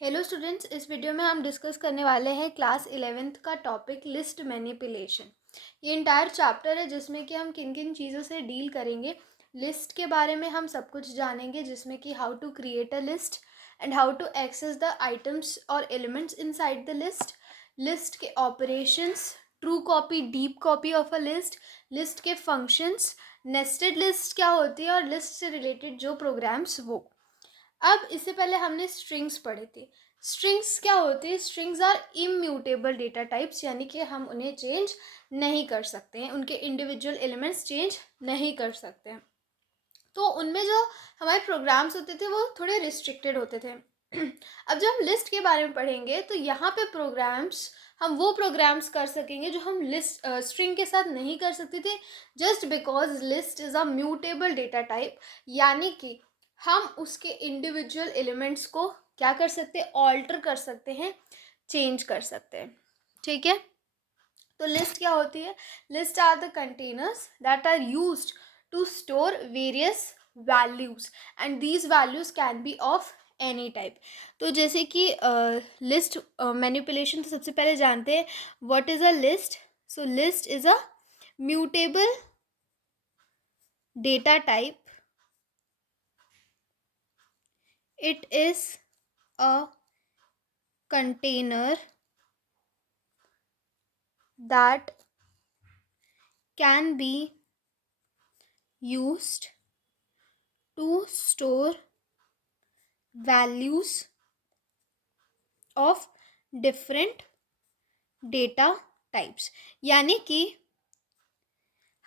Hello students, इस video में हम डिस्कस करने वाले हैं क्लास 11th का टॉपिक लिस्ट मैनिपुलेशन। ये इंटायर चैप्टर है जिसमें कि हम किन किन चीज़ों से डील करेंगे। लिस्ट के बारे में हम सब कुछ जानेंगे, जिसमें कि how to create a list and how to access the items और elements inside the list, list के operations, true copy, deep copy of a list, list के फंक्शंस, नेस्टेड लिस्ट क्या होती है और लिस्ट से रिलेटेड जो प्रोग्राम्स वो। अब इससे पहले हमने स्ट्रिंग्स पढ़े थे। स्ट्रिंग्स क्या होती है? Strings are immutable data types, यानी कि हम उन्हें चेंज नहीं कर सकते हैं, उनके इंडिविजुअल एलिमेंट्स चेंज नहीं कर सकते हैं। तो उनमें जो हमारे प्रोग्राम्स होते थे वो थोड़े रिस्ट्रिक्टेड होते थे। अब जब हम लिस्ट के बारे में पढ़ेंगे तो यहाँ पे प्रोग्राम्स, हम वो प्रोग्राम्स कर सकेंगे जो हम लिस्ट स्ट्रिंग के साथ नहीं कर सकते थे, just because list is a mutable data type, यानी कि हम उसके इंडिविजुअल एलिमेंट्स को क्या कर सकते हैं? ऑल्टर कर सकते हैं, चेंज कर सकते हैं। ठीक है, तो लिस्ट क्या होती है? List are the containers that are used to store various values and these values can be of any type. तो जैसे कि लिस्ट मैनिपुलेशन, तो सबसे पहले जानते हैं what is a list. So list is a mutable data type. It is a container that can be used to store values of different data types. यानी कि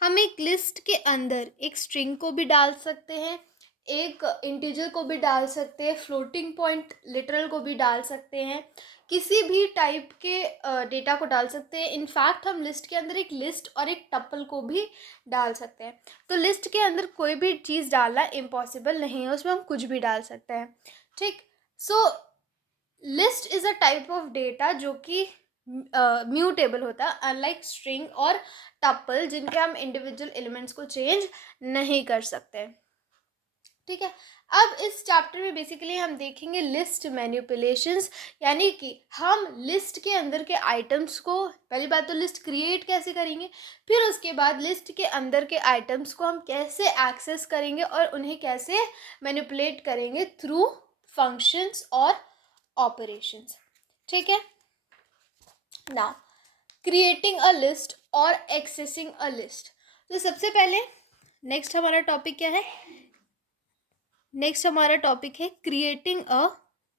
हम एक लिस्ट के अंदर एक स्ट्रिंग को भी डाल सकते हैं, एक इंटीजर को भी डाल सकते हैं, फ्लोटिंग पॉइंट लिटरल को भी डाल सकते हैं, किसी भी टाइप के डेटा को डाल सकते हैं। इनफैक्ट हम लिस्ट के अंदर एक लिस्ट और एक टपल को भी डाल सकते हैं। तो लिस्ट के अंदर कोई भी चीज़ डालना इम्पॉसिबल नहीं है, उसमें हम कुछ भी डाल सकते हैं। ठीक, so list is a type of data जो कि म्यूटेबल होता है, अनलाइक स्ट्रिंग और टपल जिनके हम इंडिविजुअल एलिमेंट्स को चेंज नहीं कर सकते। ठीक है, अब इस चैप्टर में बेसिकली हम देखेंगे लिस्ट मैनिपुलेशंस, यानी कि हम लिस्ट के अंदर के आइटम्स को, पहली बात तो लिस्ट क्रिएट कैसे करेंगे, फिर उसके बाद लिस्ट के अंदर के आइटम्स को हम कैसे एक्सेस करेंगे और उन्हें कैसे मैनिपुलेट करेंगे थ्रू फंक्शंस और ऑपरेशंस। ठीक है, नाउ क्रिएटिंग अ लिस्ट और एक्सेसिंग अ लिस्ट। तो सबसे पहले नेक्स्ट हमारा टॉपिक क्या है? नेक्स्ट हमारा टॉपिक है क्रिएटिंग अ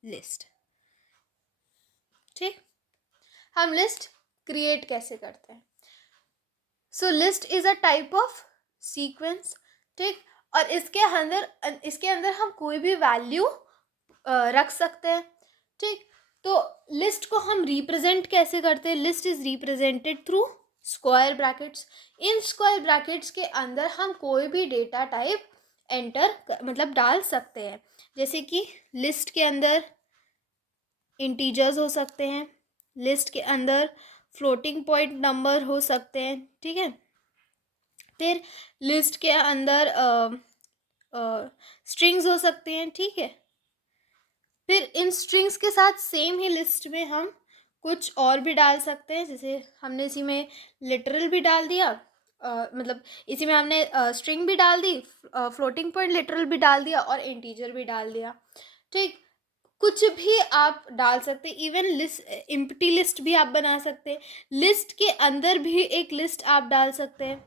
लिस्ट। ठीक, हम लिस्ट क्रिएट कैसे करते हैं? So list is a type of sequence. ठीक, और इसके अंदर हम कोई भी वैल्यू रख सकते हैं। ठीक, तो लिस्ट को हम रिप्रेजेंट कैसे करते हैं? List is represented through square brackets. In square brackets के अंदर हम कोई भी डेटा टाइप मतलब डाल सकते हैं, जैसे कि लिस्ट के अंदर इंटीजर्स हो सकते हैं, लिस्ट के अंदर फ्लोटिंग पॉइंट नंबर हो सकते हैं। ठीक है, फिर लिस्ट के अंदर स्ट्रिंग्स हो सकते हैं। ठीक है, फिर इन स्ट्रिंग्स के साथ सेम ही लिस्ट में हम कुछ और भी डाल सकते हैं, जैसे हमने इसी में लिटरल भी डाल दिया, मतलब इसी में हमने स्ट्रिंग भी डाल दी, फ्लोटिंग पॉइंट लिटरल भी डाल दिया और इंटीजर भी डाल दिया। ठीक, कुछ भी आप डाल सकते हैं, इवन लिस्ट, एम्प्टी लिस्ट भी आप बना सकते हैं, लिस्ट के अंदर भी एक लिस्ट आप डाल सकते हैं।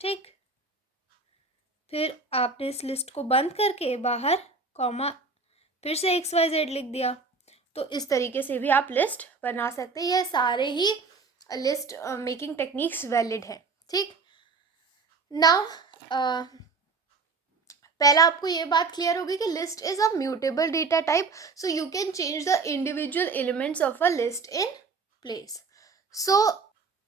ठीक, फिर आपने इस लिस्ट को बंद करके बाहर कॉमा फिर से XYZ लिख दिया, तो इस तरीके से भी आप लिस्ट बना सकते हैं। ये सारे ही लिस्ट मेकिंग टेक्निक्स वैलिड है। ठीक, नाउ पहला आपको ये बात क्लियर होगी कि list is a mutable data type, so you can change the individual elements of a list in place. So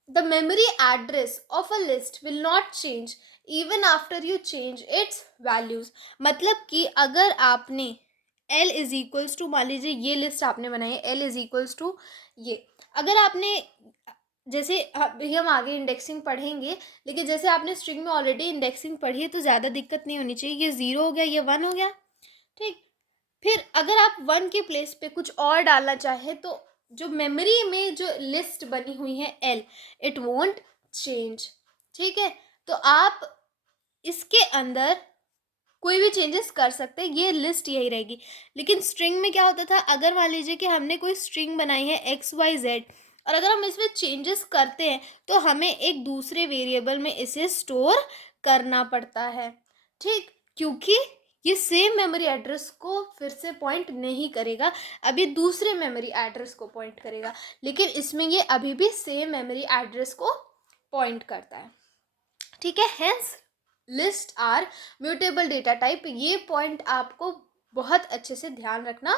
the memory address of a list will not change even after you change it's values. मतलब कि अगर आपने L is equals to, मान लीजिए ये list आपने बनाई है, L इज इक्वल्स टू ये, अगर आपने, जैसे अभी हम आगे इंडेक्सिंग पढ़ेंगे, लेकिन जैसे आपने स्ट्रिंग में ऑलरेडी इंडेक्सिंग पढ़ी है तो ज़्यादा दिक्कत नहीं होनी चाहिए। ये 0 हो गया, ये 1 हो गया। ठीक, फिर अगर आप 1 के प्लेस पे कुछ और डालना चाहे तो जो मेमोरी में जो लिस्ट बनी हुई है L, इट वोंट चेंज। ठीक है, तो आप इसके अंदर कोई भी चेंजेस कर सकते हैं, ये लिस्ट यही रहेगी। लेकिन स्ट्रिंग में क्या होता था, अगर मान लीजिए कि हमने कोई स्ट्रिंग बनाई है XYZ और अगर हम इसमें चेंजेस करते हैं तो हमें एक दूसरे वेरिएबल में इसे स्टोर करना पड़ता है। ठीक, क्योंकि ये सेम मेमोरी एड्रेस को फिर से पॉइंट नहीं करेगा, अभी दूसरे मेमोरी एड्रेस को पॉइंट करेगा, लेकिन इसमें ये अभी भी सेम मेमोरी एड्रेस को पॉइंट करता है। ठीक है, hence list are mutable data type. ये पॉइंट आपको बहुत अच्छे से ध्यान रखना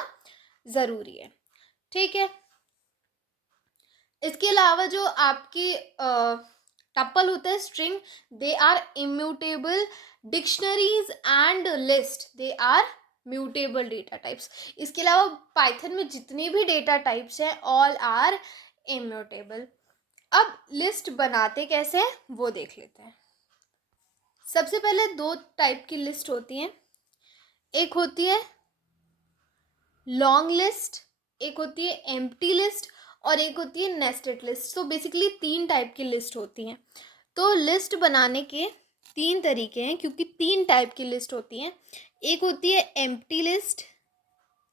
ज़रूरी है। ठीक है, इसके अलावा जो आपकी टप्पल होता है string, they are immutable. Dictionaries and list, they are mutable data types. इसके अलावा पाइथन में जितने भी डेटा टाइप्स हैं ऑल आर इम्यूटेबल। अब लिस्ट बनाते कैसे हैं वो देख लेते हैं। सबसे पहले 2 टाइप की लिस्ट होती हैं, एक होती है लॉन्ग लिस्ट, एक होती है एम्प्टी लिस्ट और एक होती है नेस्टेड लिस्ट। तो बेसिकली 3 टाइप की लिस्ट होती हैं। तो लिस्ट बनाने के 3 तरीके हैं, क्योंकि 3 टाइप की लिस्ट होती हैं। एक होती है एम्प्टी लिस्ट,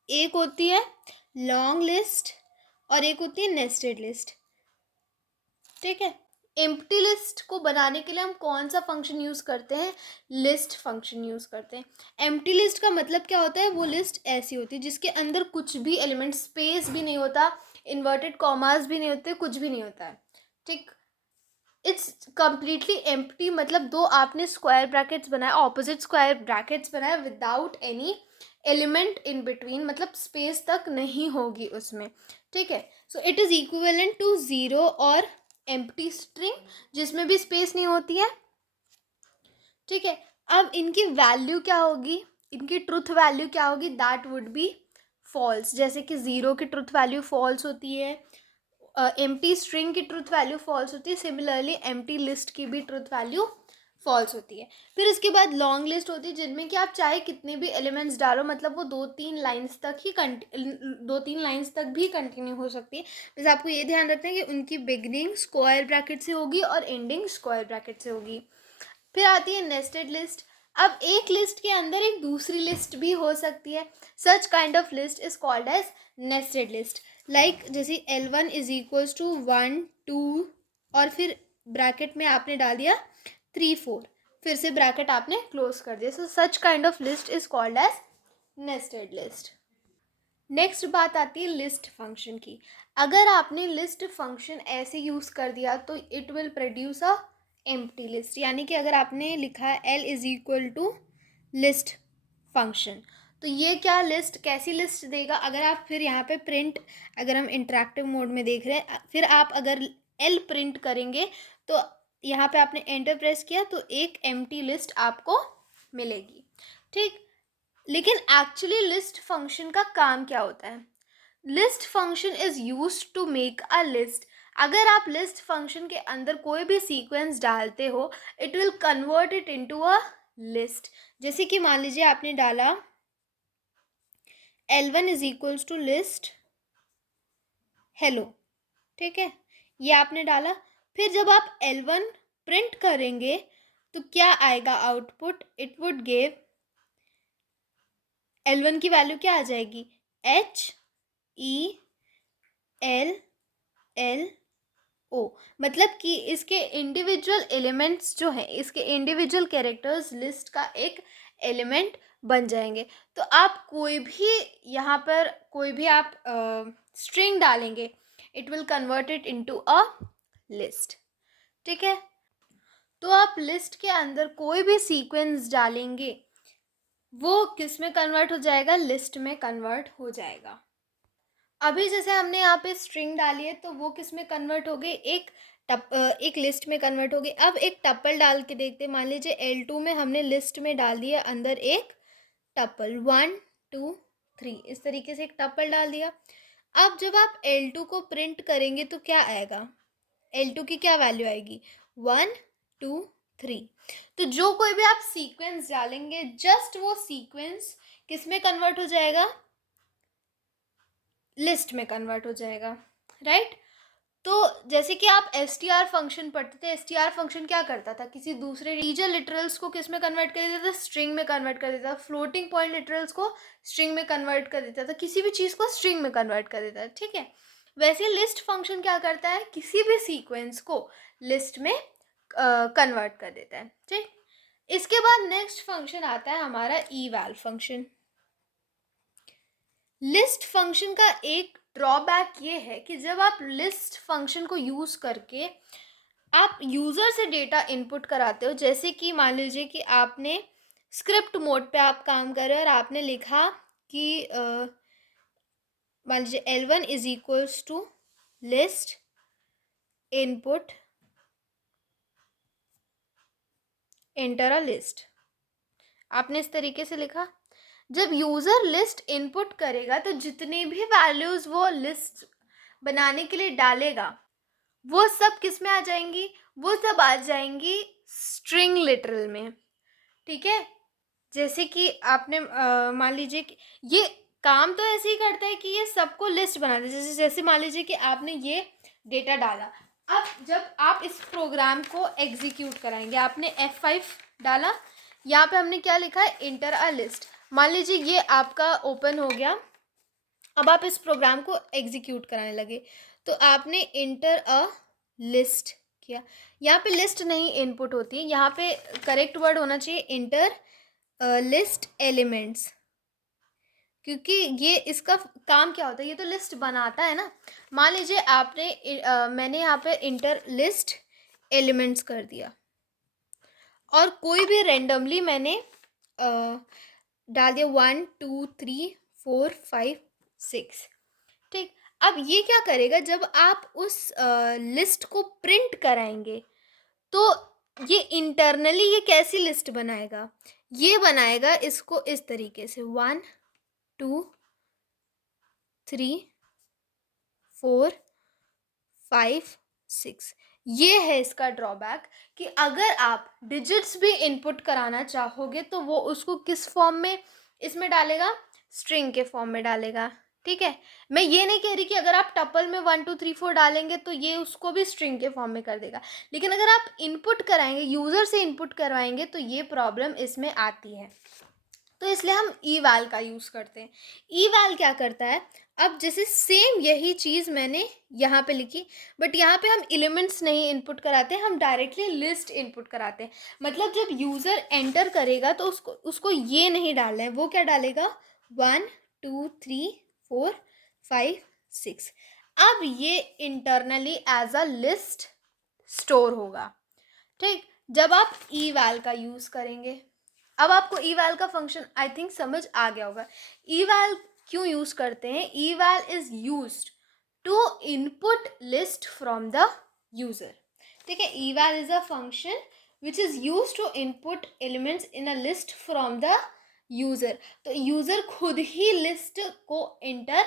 एक होती है लॉन्ग लिस्ट और एक होती है नेस्टेड लिस्ट। ठीक है, एम्प्टी लिस्ट को बनाने के लिए हम कौन सा फंक्शन यूज़ करते हैं, लिस्ट फंक्शन यूज़ करते हैं। एम्प्टी लिस्ट का मतलब क्या होता है, वो लिस्ट ऐसी होती है जिसके अंदर कुछ भी एलिमेंट, स्पेस भी नहीं होता, इन्वर्टेड कॉमास भी नहीं होते, कुछ भी नहीं होता है। ठीक, इट्स कम्प्लीटली एम्प्टी, मतलब 2 आपने स्क्वायर ब्रैकेट्स बनाए, ऑपोजिट स्क्वायर ब्रैकेट्स बनाए without any element in between, मतलब स्पेस तक नहीं होगी उसमें। ठीक है, so it is equivalent to 0 और एम्प्टी स्ट्रिंग जिसमें भी स्पेस नहीं होती है। ठीक है, अब इनकी वैल्यू क्या होगी, इनकी ट्रुथ वैल्यू क्या होगी, दैट वुड बी फॉल्स। जैसे कि 0 की ट्रुथ वैल्यू फॉल्स होती है, एम्प्टी स्ट्रिंग की ट्रुथ वैल्यू फॉल्स होती है, सिमिलरली एम्प्टी लिस्ट की भी ट्रुथ वैल्यू फॉल्स होती है। फिर इसके बाद लॉन्ग लिस्ट होती है जिनमें कि आप चाहे कितने भी एलिमेंट्स डालो, मतलब वो 2-3 लाइन्स तक ही 2-3 लाइन्स तक भी कंटिन्यू हो सकती है। बस आपको ये ध्यान रखना है कि उनकी बिगनिंग स्क्वायर ब्रैकेट से होगी और एंडिंग स्क्वायर ब्रैकेट से होगी। फिर आती है नेस्टेड लिस्ट। अब एक लिस्ट के अंदर एक दूसरी लिस्ट भी हो सकती है, such kind of list is called as nested list. Like जैसे L1 इज इक्वल्स टू 1 2 और फिर ब्रैकेट में आपने डाल दिया 3 4, फिर से ब्रैकेट आपने क्लोज कर दिया। So such kind of list is called as nested list. Next बात आती है लिस्ट फंक्शन की। अगर आपने लिस्ट फंक्शन ऐसे यूज़ कर दिया तो it will produce a empty list. यानी कि अगर आपने लिखा है L is equal to list function, तो ये क्या लिस्ट, कैसी लिस्ट देगा, अगर आप फिर यहाँ पे प्रिंट, अगर हम इंटरेक्टिव मोड में देख रहे हैं, फिर आप अगर L प्रिंट करेंगे तो यहाँ पे आपने एंटर प्रेस किया तो एक एम्प्टी लिस्ट आपको मिलेगी। ठीक, लेकिन एक्चुअली लिस्ट फंक्शन का काम क्या होता है, list function is used to make a list. अगर आप लिस्ट फंक्शन के अंदर कोई भी सीक्वेंस डालते हो, it will convert it into a list. जैसे कि मान लीजिए आपने डाला L1 is equals to list hello. ठीक है, ये आपने डाला, फिर जब आप L1 प्रिंट करेंगे तो क्या आएगा output, it would give L1 की वैल्यू क्या आ जाएगी, HELLO। मतलब कि इसके इंडिविजुअल एलिमेंट्स जो हैं, इसके इंडिविजुअल कैरेक्टर्स लिस्ट का एक एलिमेंट बन जाएंगे। तो आप कोई भी यहाँ पर कोई भी आप स्ट्रिंग डालेंगे, it will convert it into a list. ठीक है, तो आप लिस्ट के अंदर कोई भी सीक्वेंस डालेंगे वो किस में कन्वर्ट हो जाएगा, लिस्ट में कन्वर्ट हो जाएगा। अभी जैसे हमने यहाँ पे स्ट्रिंग डाली है तो वो किस में कन्वर्ट हो गई, एक लिस्ट में कन्वर्ट हो गई। अब एक टप्पल डाल के देखते हैं, मान लीजिए L2 में हमने लिस्ट में डाल दिया अंदर एक टप्पल 1 2 3, इस तरीके से एक टप्पल डाल दिया। अब जब आप L2 को प्रिंट करेंगे तो क्या आएगा, L2 की क्या वैल्यू आएगी, 1 2 3। तो जो कोई भी आप सीक्वेंस डालेंगे, जस्ट वो सीक्वेंस किस में कन्वर्ट हो जाएगा, लिस्ट में कन्वर्ट हो जाएगा, राइट। तो जैसे कि आप str फंक्शन पढ़ते थे, str फंक्शन क्या करता था, किसी दूसरे इंटीजर लिटरल्स को किस में कन्वर्ट कर देता था, स्ट्रिंग में कन्वर्ट कर देता था, फ्लोटिंग पॉइंट लिटरल्स को स्ट्रिंग में कन्वर्ट कर देता था, किसी भी चीज़ को स्ट्रिंग में कन्वर्ट कर देता था, ठीक है। वैसे लिस्ट फंक्शन क्या करता है, किसी भी सीक्वेंस को लिस्ट में कन्वर्ट कर देता है, ठीक। इसके बाद नेक्स्ट फंक्शन आता है हमारा eval फंक्शन। लिस्ट फंक्शन का एक ड्रॉबैक ये है कि जब आप लिस्ट फंक्शन को यूज़ करके आप यूज़र से डेटा इनपुट कराते हो, जैसे कि मान लीजिए कि आपने स्क्रिप्ट मोड पे आप काम कर रहे हो और आपने लिखा कि मान लीजिए L1 is equals to list input enter a list, आपने इस तरीके से लिखा। जब यूज़र लिस्ट इनपुट करेगा तो जितनी भी वैल्यूज़ वो लिस्ट बनाने के लिए डालेगा वो सब किस में आ जाएंगी, वो सब आ जाएंगी स्ट्रिंग लिटरल में, ठीक है। जैसे कि आपने मान लीजिए कि ये काम तो ऐसे ही करता है कि ये सबको लिस्ट बना दे, जैसे जैसे मान लीजिए कि आपने ये डेटा डाला। अब जब आप इस प्रोग्राम को एग्जीक्यूट कराएंगे, आपने F5 डाला, यहाँ पे हमने क्या लिखा है, इंटर अ लिस्ट। मान लीजिए ये आपका ओपन हो गया, अब आप इस प्रोग्राम को एग्जीक्यूट कराने लगे, तो आपने इंटर अ लिस्ट किया। यहाँ पे लिस्ट नहीं इनपुट होती है, यहाँ पे करेक्ट वर्ड होना चाहिए इंटर लिस्ट एलिमेंट्स, क्योंकि ये इसका काम क्या होता है, ये तो लिस्ट बनाता है ना। मान लीजिए आपने मैंने यहाँ पे इंटर लिस्ट एलिमेंट्स कर दिया और कोई भी रेंडमली मैंने डाल दिया 1 2 3 4 5 6, ठीक। अब ये क्या करेगा, जब आप उस लिस्ट को प्रिंट कराएंगे तो ये इंटरनली ये कैसी लिस्ट बनाएगा, ये बनाएगा इसको इस तरीके से 1 2 3 4 5 6। ये है इसका ड्रॉबैक कि अगर आप डिजिट्स भी इनपुट कराना चाहोगे तो वो उसको किस फॉर्म में इसमें डालेगा, स्ट्रिंग के फॉर्म में डालेगा, ठीक है। मैं ये नहीं कह रही कि अगर आप टपल में 1 2 3 4 डालेंगे तो ये उसको भी स्ट्रिंग के फॉर्म में कर देगा, लेकिन अगर आप इनपुट कराएंगे, यूज़र से इनपुट करवाएंगे, तो ये प्रॉब्लम इसमें आती है। तो इसलिए हम eval का यूज़ करते हैं। eval क्या करता है, अब जैसे सेम यही चीज़ मैंने यहाँ पे लिखी, बट यहाँ पे हम एलिमेंट्स नहीं इनपुट कराते, हम डायरेक्टली लिस्ट इनपुट कराते हैं। मतलब जब यूज़र एंटर करेगा तो उसको ये नहीं डालना है, वो क्या डालेगा 1 2 3 4 5 6। अब ये internally as a list store होगा, ठीक। जब आप eval का यूज़ करेंगे, अब आपको eval का फंक्शन आई थिंक समझ आ गया होगा। eval क्यों यूज़ करते हैं, eval is used to input list from the user, ठीक है। eval is a function which is use to input elements in a list from the user. तो यूज़र खुद ही लिस्ट को एंटर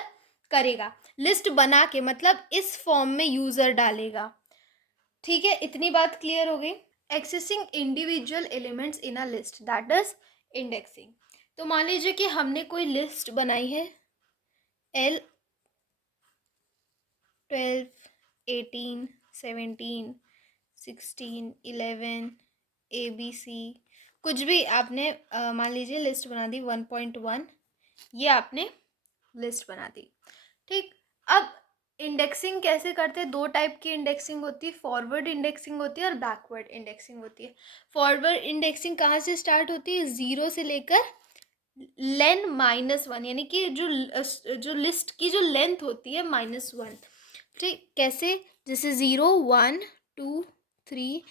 करेगा, लिस्ट बना के, मतलब इस फॉर्म में यूज़र डालेगा, ठीक है। इतनी बात क्लियर हो गई। Accessing individual elements in a list, that is indexing. तो मान लीजिए कि हमने कोई लिस्ट बनाई है L 12 18 17 16 11 ABC, कुछ भी आपने मान लीजिए लिस्ट बना दी 1.1, ये आपने लिस्ट बना दी, ठीक। अब इंडेक्सिंग कैसे करते हैं, दो टाइप की इंडेक्सिंग होती है, फॉरवर्ड इंडेक्सिंग होती है और बैकवर्ड इंडेक्सिंग होती है। फॉरवर्ड इंडेक्सिंग कहाँ से स्टार्ट होती है, 0 से लेकर लेन -1, यानी कि जो लिस्ट की जो लेंथ होती है -1, ठीक। कैसे, जैसे 0 1 2 3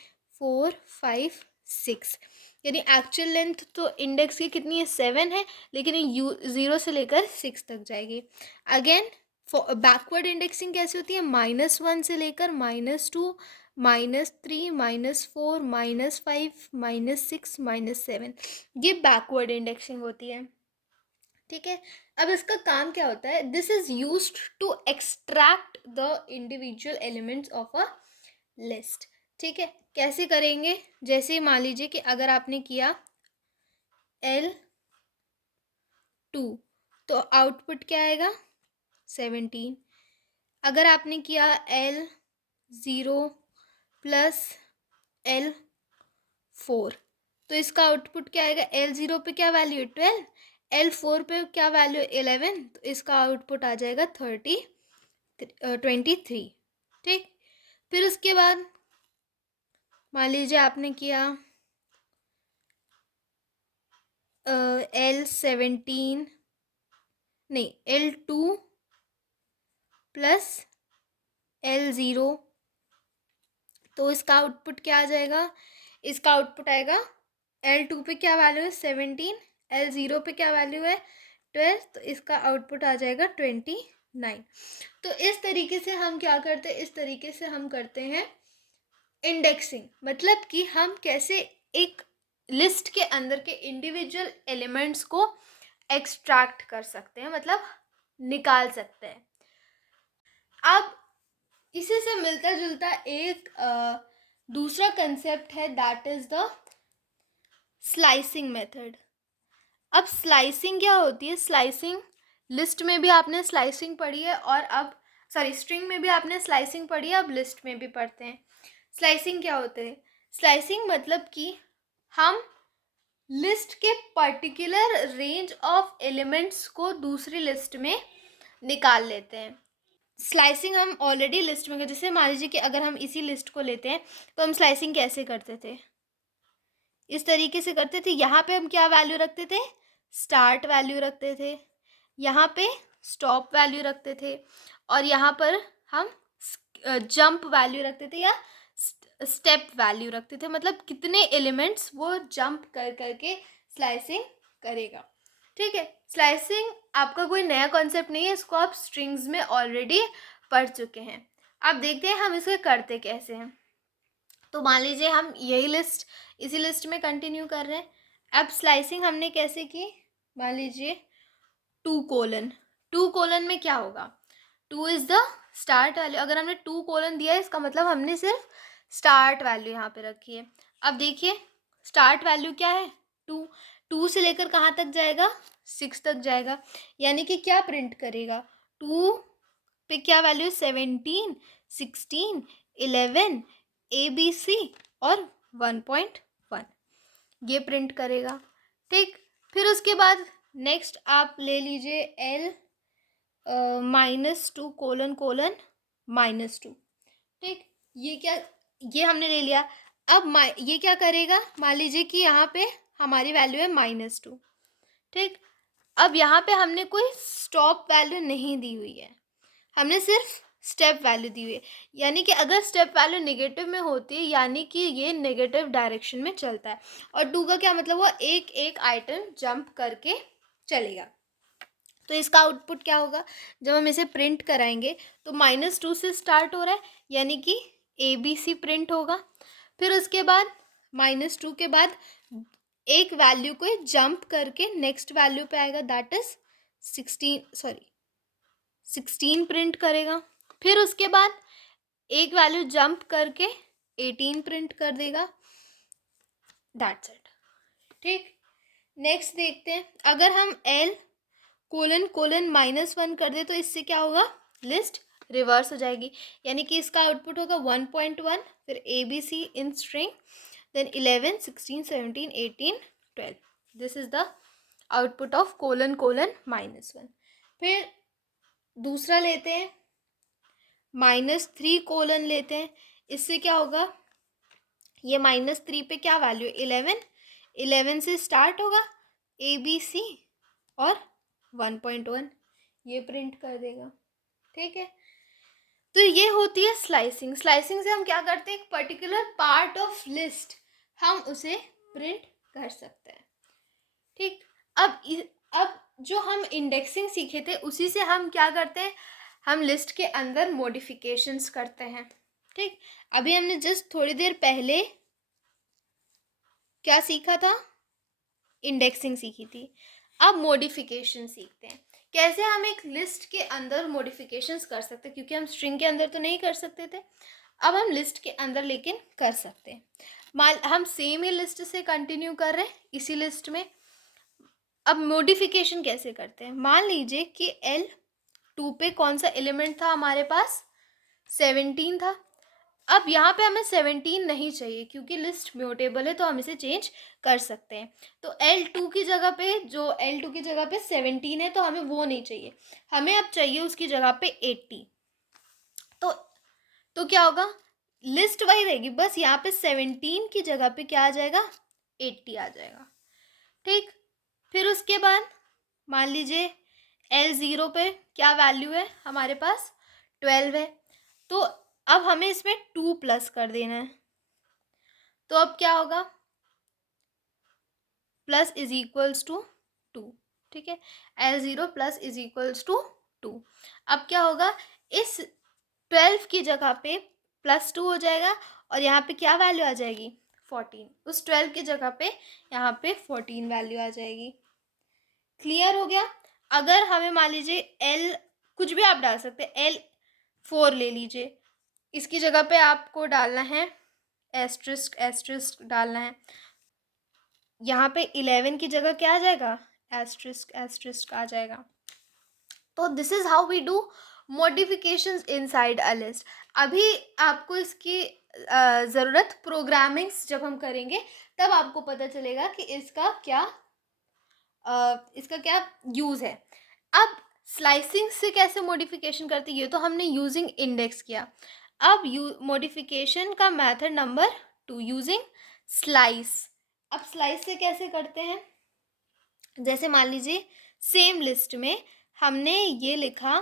4 5 6, यानी एक्चुअल लेंथ तो इंडेक्स की कितनी है 7 है, लेकिन ये 0 से लेकर 6 तक जाएगी। अगेन बैकवर्ड इंडेक्सिंग कैसे होती है, -1 से लेकर -2 -3 -4 -5 -6 -7, ये बैकवर्ड इंडेक्सिंग होती है, ठीक है। अब इसका काम क्या होता है, this is used to extract the individual elements of a list, ठीक है। कैसे करेंगे, जैसे मान लीजिए कि अगर आपने किया L2, तो आउटपुट क्या आएगा 17। अगर आपने किया L0 प्लस L4, तो इसका आउटपुट क्या आएगा? L0 पे क्या वैल्यू है? 12। L4 पे क्या वैल्यू है? 11। तो इसका आउटपुट आ जाएगा 23। ठीक। फिर उसके बाद मान लीजिए आपने किया L17 नहीं L2 प्लस L0, तो इसका आउटपुट क्या आ जाएगा? इसका आउटपुट आएगा L2 पे क्या वैल्यू है? 17। L0 पे क्या वैल्यू है? 12। तो इसका आउटपुट आ जाएगा 29। तो इस तरीके से हम क्या करते हैं? इस तरीके से हम करते हैं इंडेक्सिंग, मतलब कि हम कैसे एक लिस्ट के अंदर के इंडिविजुअल एलिमेंट्स को एक्सट्रैक्ट कर सकते हैं, मतलब निकाल सकते हैं। अब इसी से मिलता जुलता एक दूसरा कंसेप्ट है, that is the slicing method. अब स्लाइसिंग क्या होती है? स्लाइसिंग लिस्ट में भी आपने स्लाइसिंग पढ़ी है, और अब स्ट्रिंग में भी आपने स्लाइसिंग पढ़ी है, अब लिस्ट में भी पढ़ते हैं। स्लाइसिंग क्या होते हैं? स्लाइसिंग मतलब कि हम लिस्ट के पर्टिकुलर रेंज ऑफ एलिमेंट्स को दूसरी लिस्ट में निकाल लेते हैं। स्लाइसिंग हम ऑलरेडी लिस्ट में, जैसे मान लीजिए कि अगर हम इसी लिस्ट को लेते हैं तो हम स्लाइसिंग कैसे करते थे? इस तरीके से करते थे। यहाँ पे हम क्या वैल्यू रखते थे? स्टार्ट वैल्यू रखते थे, यहाँ पे स्टॉप वैल्यू रखते थे, और यहाँ पर हम जंप वैल्यू रखते थे या स्टेप वैल्यू रखते थे, मतलब कितने एलिमेंट्स वो जंप कर करके स्लाइसिंग करेगा। ठीक है। स्लाइसिंग आपका कोई नया कॉन्सेप्ट नहीं है, इसको आप स्ट्रिंग्स में ऑलरेडी पढ़ चुके हैं। अब देखते हैं हम इसे करते कैसे हैं। तो मान लीजिए हम यही लिस्ट, इसी लिस्ट में कंटिन्यू कर रहे हैं। अब स्लाइसिंग हमने कैसे की? मान लीजिए 2 कोलन में क्या होगा? 2 इज़ द स्टार्ट वैल्यू। अगर हमने 2 कोलन दिया है, इसका मतलब हमने सिर्फ स्टार्ट वैल्यू यहाँ पे रखी है। अब देखिए स्टार्ट वैल्यू क्या है? 2। 2 से लेकर कहाँ तक जाएगा? 6 तक जाएगा। यानी कि क्या प्रिंट करेगा? 2 पे क्या वैल्यू? 17, 16, 11, ABC और 1.1 ये प्रिंट करेगा। ठीक। फिर उसके बाद नेक्स्ट आप ले लीजिए -2 कोलन कोलन -2। ठीक। ये हमने ले लिया। अब ये क्या करेगा? मान लीजिए कि यहाँ पे हमारी वैल्यू है -2। ठीक। अब यहाँ पे हमने कोई स्टॉप वैल्यू नहीं दी हुई है, हमने सिर्फ स्टेप वैल्यू दी हुई है। यानी कि अगर स्टेप वैल्यू नेगेटिव में होती है, यानी कि ये नेगेटिव डायरेक्शन में चलता है। और 2 का क्या मतलब? वो एक एक आइटम जंप करके चलेगा। तो इसका आउटपुट क्या होगा? जब हम इसे प्रिंट कराएंगे तो -2 से स्टार्ट हो रहा है, यानी कि ABC प्रिंट होगा। फिर उसके बाद -2 के बाद एक वैल्यू को जंप करके नेक्स्ट वैल्यू पे आएगा, दैट इज 16 प्रिंट करेगा। फिर उसके बाद एक वैल्यू जंप करके 18 प्रिंट कर देगा, दैट्स इट। ठीक। नेक्स्ट देखते हैं, अगर हम L::((-1) कर दे तो इससे क्या होगा? लिस्ट रिवर्स हो जाएगी, यानी कि इसका आउटपुट होगा 1.1, फिर ABC in string, then 11, 16, 17, 18, 12। This is the output of ::((-1) फिर दूसरा लेते हैं -3 लेते हैं। इससे क्या होगा? ये -3 पे क्या वैल्यू? 11। 11 से स्टार्ट होगा ABC और 1.1 ये प्रिंट कर देगा। ठीक है। तो ये होती है स्लाइसिंग। स्लाइसिंग से हम क्या करते हैं? एक पर्टिकुलर पार्ट ऑफ लिस्ट हम उसे प्रिंट कर सकते हैं। ठीक। अब जो हम इंडेक्सिंग सीखे थे उसी से हम क्या करते हैं? हम लिस्ट के अंदर मॉडिफिकेशंस करते हैं। ठीक। अभी हमने जस्ट थोड़ी देर पहले क्या सीखा था? इंडेक्सिंग सीखी थी। अब मॉडिफिकेशन सीखते हैं, कैसे हम एक लिस्ट के अंदर मॉडिफिकेशंस कर सकते हैं, क्योंकि हम स्ट्रिंग के अंदर तो नहीं कर सकते थे, अब हम लिस्ट के अंदर लेकिन कर सकते हैं। हम सेम ही लिस्ट से कंटिन्यू कर रहे हैं इसी लिस्ट में। अब मॉडिफिकेशन कैसे करते हैं? मान लीजिए कि 2 पे कौन सा एलिमेंट था हमारे पास, 17 था। अब यहाँ पे हमें 17 नहीं चाहिए क्योंकि लिस्ट म्यूटेबल है, तो हम इसे चेंज कर सकते हैं। तो L2 की जगह पे, जो L2 की जगह पे 17 है, तो हमें वो नहीं चाहिए, हमें अब चाहिए उसकी जगह पे 80। तो क्या होगा, लिस्ट वही रहेगी, बस यहाँ पे 17 की जगह पे क्या आ जाएगा, 80 आ जाएगा। ठीक, फिर उसके बाद मान लीजिए L0 पे क्या वैल्यू है हमारे पास, 12 है। तो अब हमें इसमें 2 प्लस कर देना है। तो अब क्या होगा, प्लस इज इक्वल्स टू 2। ठीक है, L0 plus is equals to 2। अब क्या होगा, इस 12 की जगह पे +2 हो जाएगा और यहाँ पे क्या वैल्यू आ जाएगी, 14। उस 12 की जगह पे यहाँ पे 14 वैल्यू आ जाएगी। क्लियर हो गया। अगर हमें मान लीजिए L, कुछ भी आप डाल सकते हैं, L4 ले लीजिए, इसकी जगह पे आपको डालना है एस्ट्रिस्क, एस्ट्रिस्क डालना है। यहाँ पे 11 की जगह क्या आ जाएगा, एस्ट्रिस्क, एस्ट्रिस्क आ जाएगा। तो this is how we do modifications inside a list. अभी आपको इसकी ज़रूरत प्रोग्रामिंग्स जब हम करेंगे तब आपको पता चलेगा कि इसका क्या यूज़ है। अब स्लाइसिंग से कैसे मॉडिफिकेशन करते हैं, ये तो हमने यूजिंग इंडेक्स किया। अब मॉडिफिकेशन का मेथड नंबर 2, यूजिंग स्लाइस। अब स्लाइस से कैसे करते हैं, जैसे मान लीजिए सेम लिस्ट में हमने ये लिखा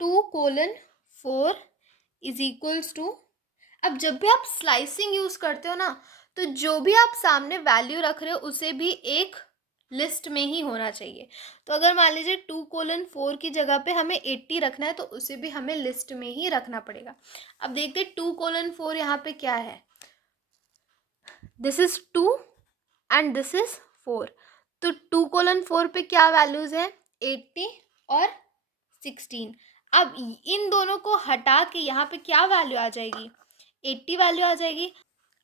2:4 इज इक्वल्स टू। अब जब भी आप स्लाइसिंग यूज़ करते हो ना, तो जो भी आप सामने वैल्यू रख रहे हो उसे भी एक लिस्ट में ही होना चाहिए। तो अगर मान लीजिए 2:4 की जगह पे हमें 80 रखना है, तो उसे भी हमें लिस्ट में ही रखना पड़ेगा। अब देखते 2:4 यहाँ पे क्या है, this is 2 and this is 4। तो 2:4 पे क्या वैल्यूज़ है, 80 और 16। अब इन दोनों को हटा के यहाँ पे क्या वैल्यू आ जाएगी, 80 वैल्यू आ जाएगी।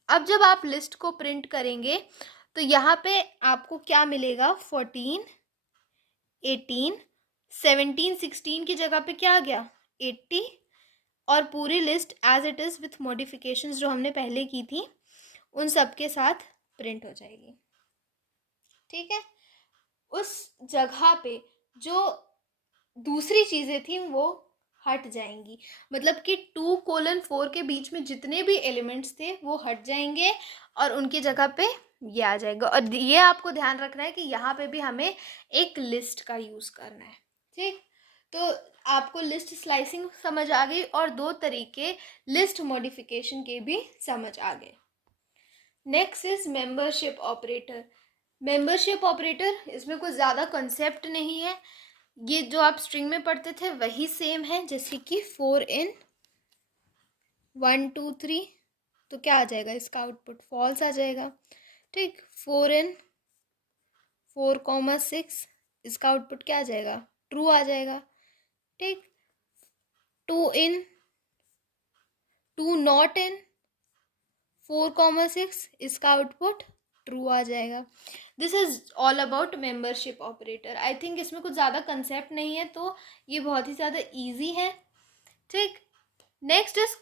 अब जब आप लिस्ट को प्रिंट करेंगे तो यहाँ पे आपको क्या मिलेगा, 14, 18, 17, 16 की जगह पे क्या आ गया, 80, और पूरी list as it is with modifications जो हमने पहले की थी उन सब के साथ प्रिंट हो जाएगी। ठीक है, उस जगह पे जो दूसरी चीज़ें थी वो हट जाएंगी, मतलब कि 2:4 के बीच में जितने भी एलिमेंट्स थे वो हट जाएंगे और उनकी जगह पे ये आ जाएगा। और ये आपको ध्यान रखना है कि यहाँ पे भी हमें एक लिस्ट का यूज़ करना है। ठीक, तो आपको लिस्ट स्लाइसिंग समझ आ गई और 2 तरीके लिस्ट मॉडिफिकेशन के भी समझ आ गए। Next is membership operator. Membership operator, इसमें कुछ ज़्यादा कंसेप्ट नहीं है, ये जो आप स्ट्रिंग में पढ़ते थे वही सेम है, जैसे कि 4 in 1 2 3, तो क्या आ जाएगा, इसका आउटपुट फॉल्स आ जाएगा। ठीक, 4 in 4,6, इसका आउटपुट क्या आ जाएगा, ट्रू आ जाएगा। ठीक, 2 in 2 not in 4,6, इसका आउटपुट ट्रू आ जाएगा। This is all about membership operator. I think इसमें कुछ ज़्यादा कंसेप्ट नहीं है, तो ये बहुत ही ज़्यादा ईजी है। ठीक, next is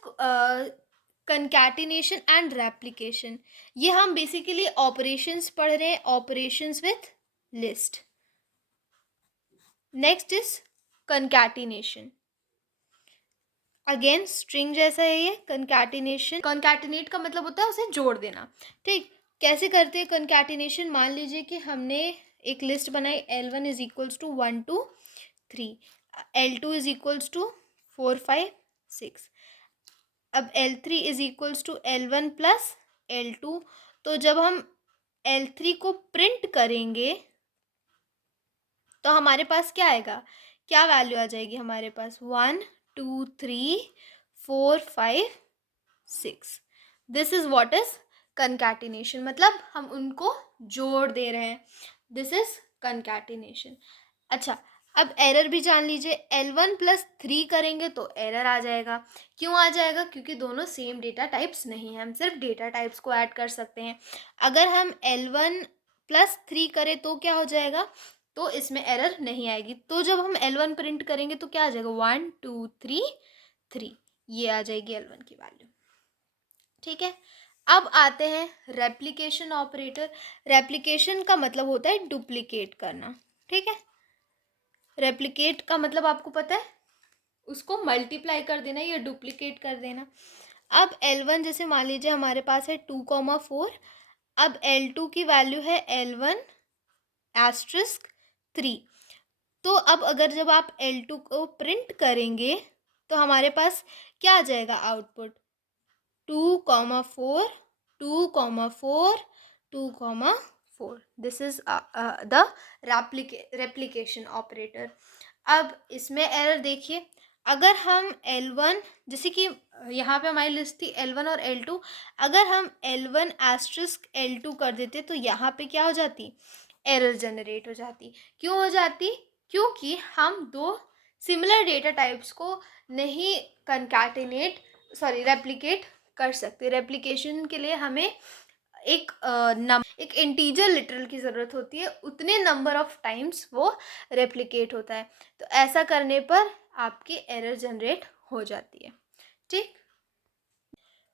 concatenation and replication. ये हम बेसिकली ऑपरेशंस पढ़ रहे हैं, operations with list. Next is concatenation, again string जैसा है ये कंकैटिनेशन। कंकैटिनेट का मतलब होता है उसे जोड़ देना। ठीक, कैसे करते हैं कंकैटिनेशन, मान लीजिए कि हमने एक लिस्ट बनाई, L1 is equals to 1 2 3, L2 is equals to 4 5 6। अब L3 is equals to L1 plus L2। तो जब हम L3 को प्रिंट करेंगे तो हमारे पास क्या आएगा, क्या वैल्यू आ जाएगी हमारे पास, 1 2 3 4 5 6। This is what is concatenation, मतलब हम उनको जोड़ दे रहे हैं, दिस इज कंकैटिनेशन। अच्छा, अब एरर भी जान लीजिए, L1 प्लस 3 करेंगे तो एरर आ जाएगा। क्यों आ जाएगा, क्योंकि दोनों सेम डेटा टाइप्स नहीं हैं, हम सिर्फ डेटा टाइप्स को ऐड कर सकते हैं। अगर हम L1 प्लस 3 करें तो क्या हो जाएगा, तो इसमें एरर नहीं आएगी। तो जब हम L1 प्रिंट करेंगे तो क्या आ जाएगा, 1 2 3 3, ये आ जाएगी L1 की वैल्यू। ठीक है, अब आते हैं रेप्लिकेशन ऑपरेटर। रेप्लिकेशन का मतलब होता है डुप्लीकेट करना। ठीक है, रेप्लिकेट का मतलब आपको पता है, उसको मल्टीप्लाई कर देना या डुप्लीकेट कर देना। अब L1 जैसे मान लीजिए हमारे पास है 2,4, अब L2 की वैल्यू है L1 एस्ट्रिस्क 3। तो अब अगर जब आप L2 को प्रिंट करेंगे तो हमारे पास क्या आ जाएगा output, 2,4 2,4 2,4। This is the replication operator. अब इसमें एरर देखिए, अगर हम L1, जैसे कि यहाँ पे हमारी लिस्ट थी L1 और L2, अगर हम L1 एस्ट्रिस्क L2 कर देते तो यहाँ पे क्या हो जाती, एरर जनरेट हो जाती। क्यों हो जाती, क्योंकि हम दो सिमिलर डेटा टाइप्स को नहीं कंकैटिनेट रेप्लिकेट कर सकते। रेप्लिकेशन के लिए हमें एक इंटीजर लिटरल की ज़रूरत होती है, उतने नंबर ऑफ टाइम्स वो रेप्लिकेट होता है। तो ऐसा करने पर आपकी एरर जनरेट हो जाती है। ठीक,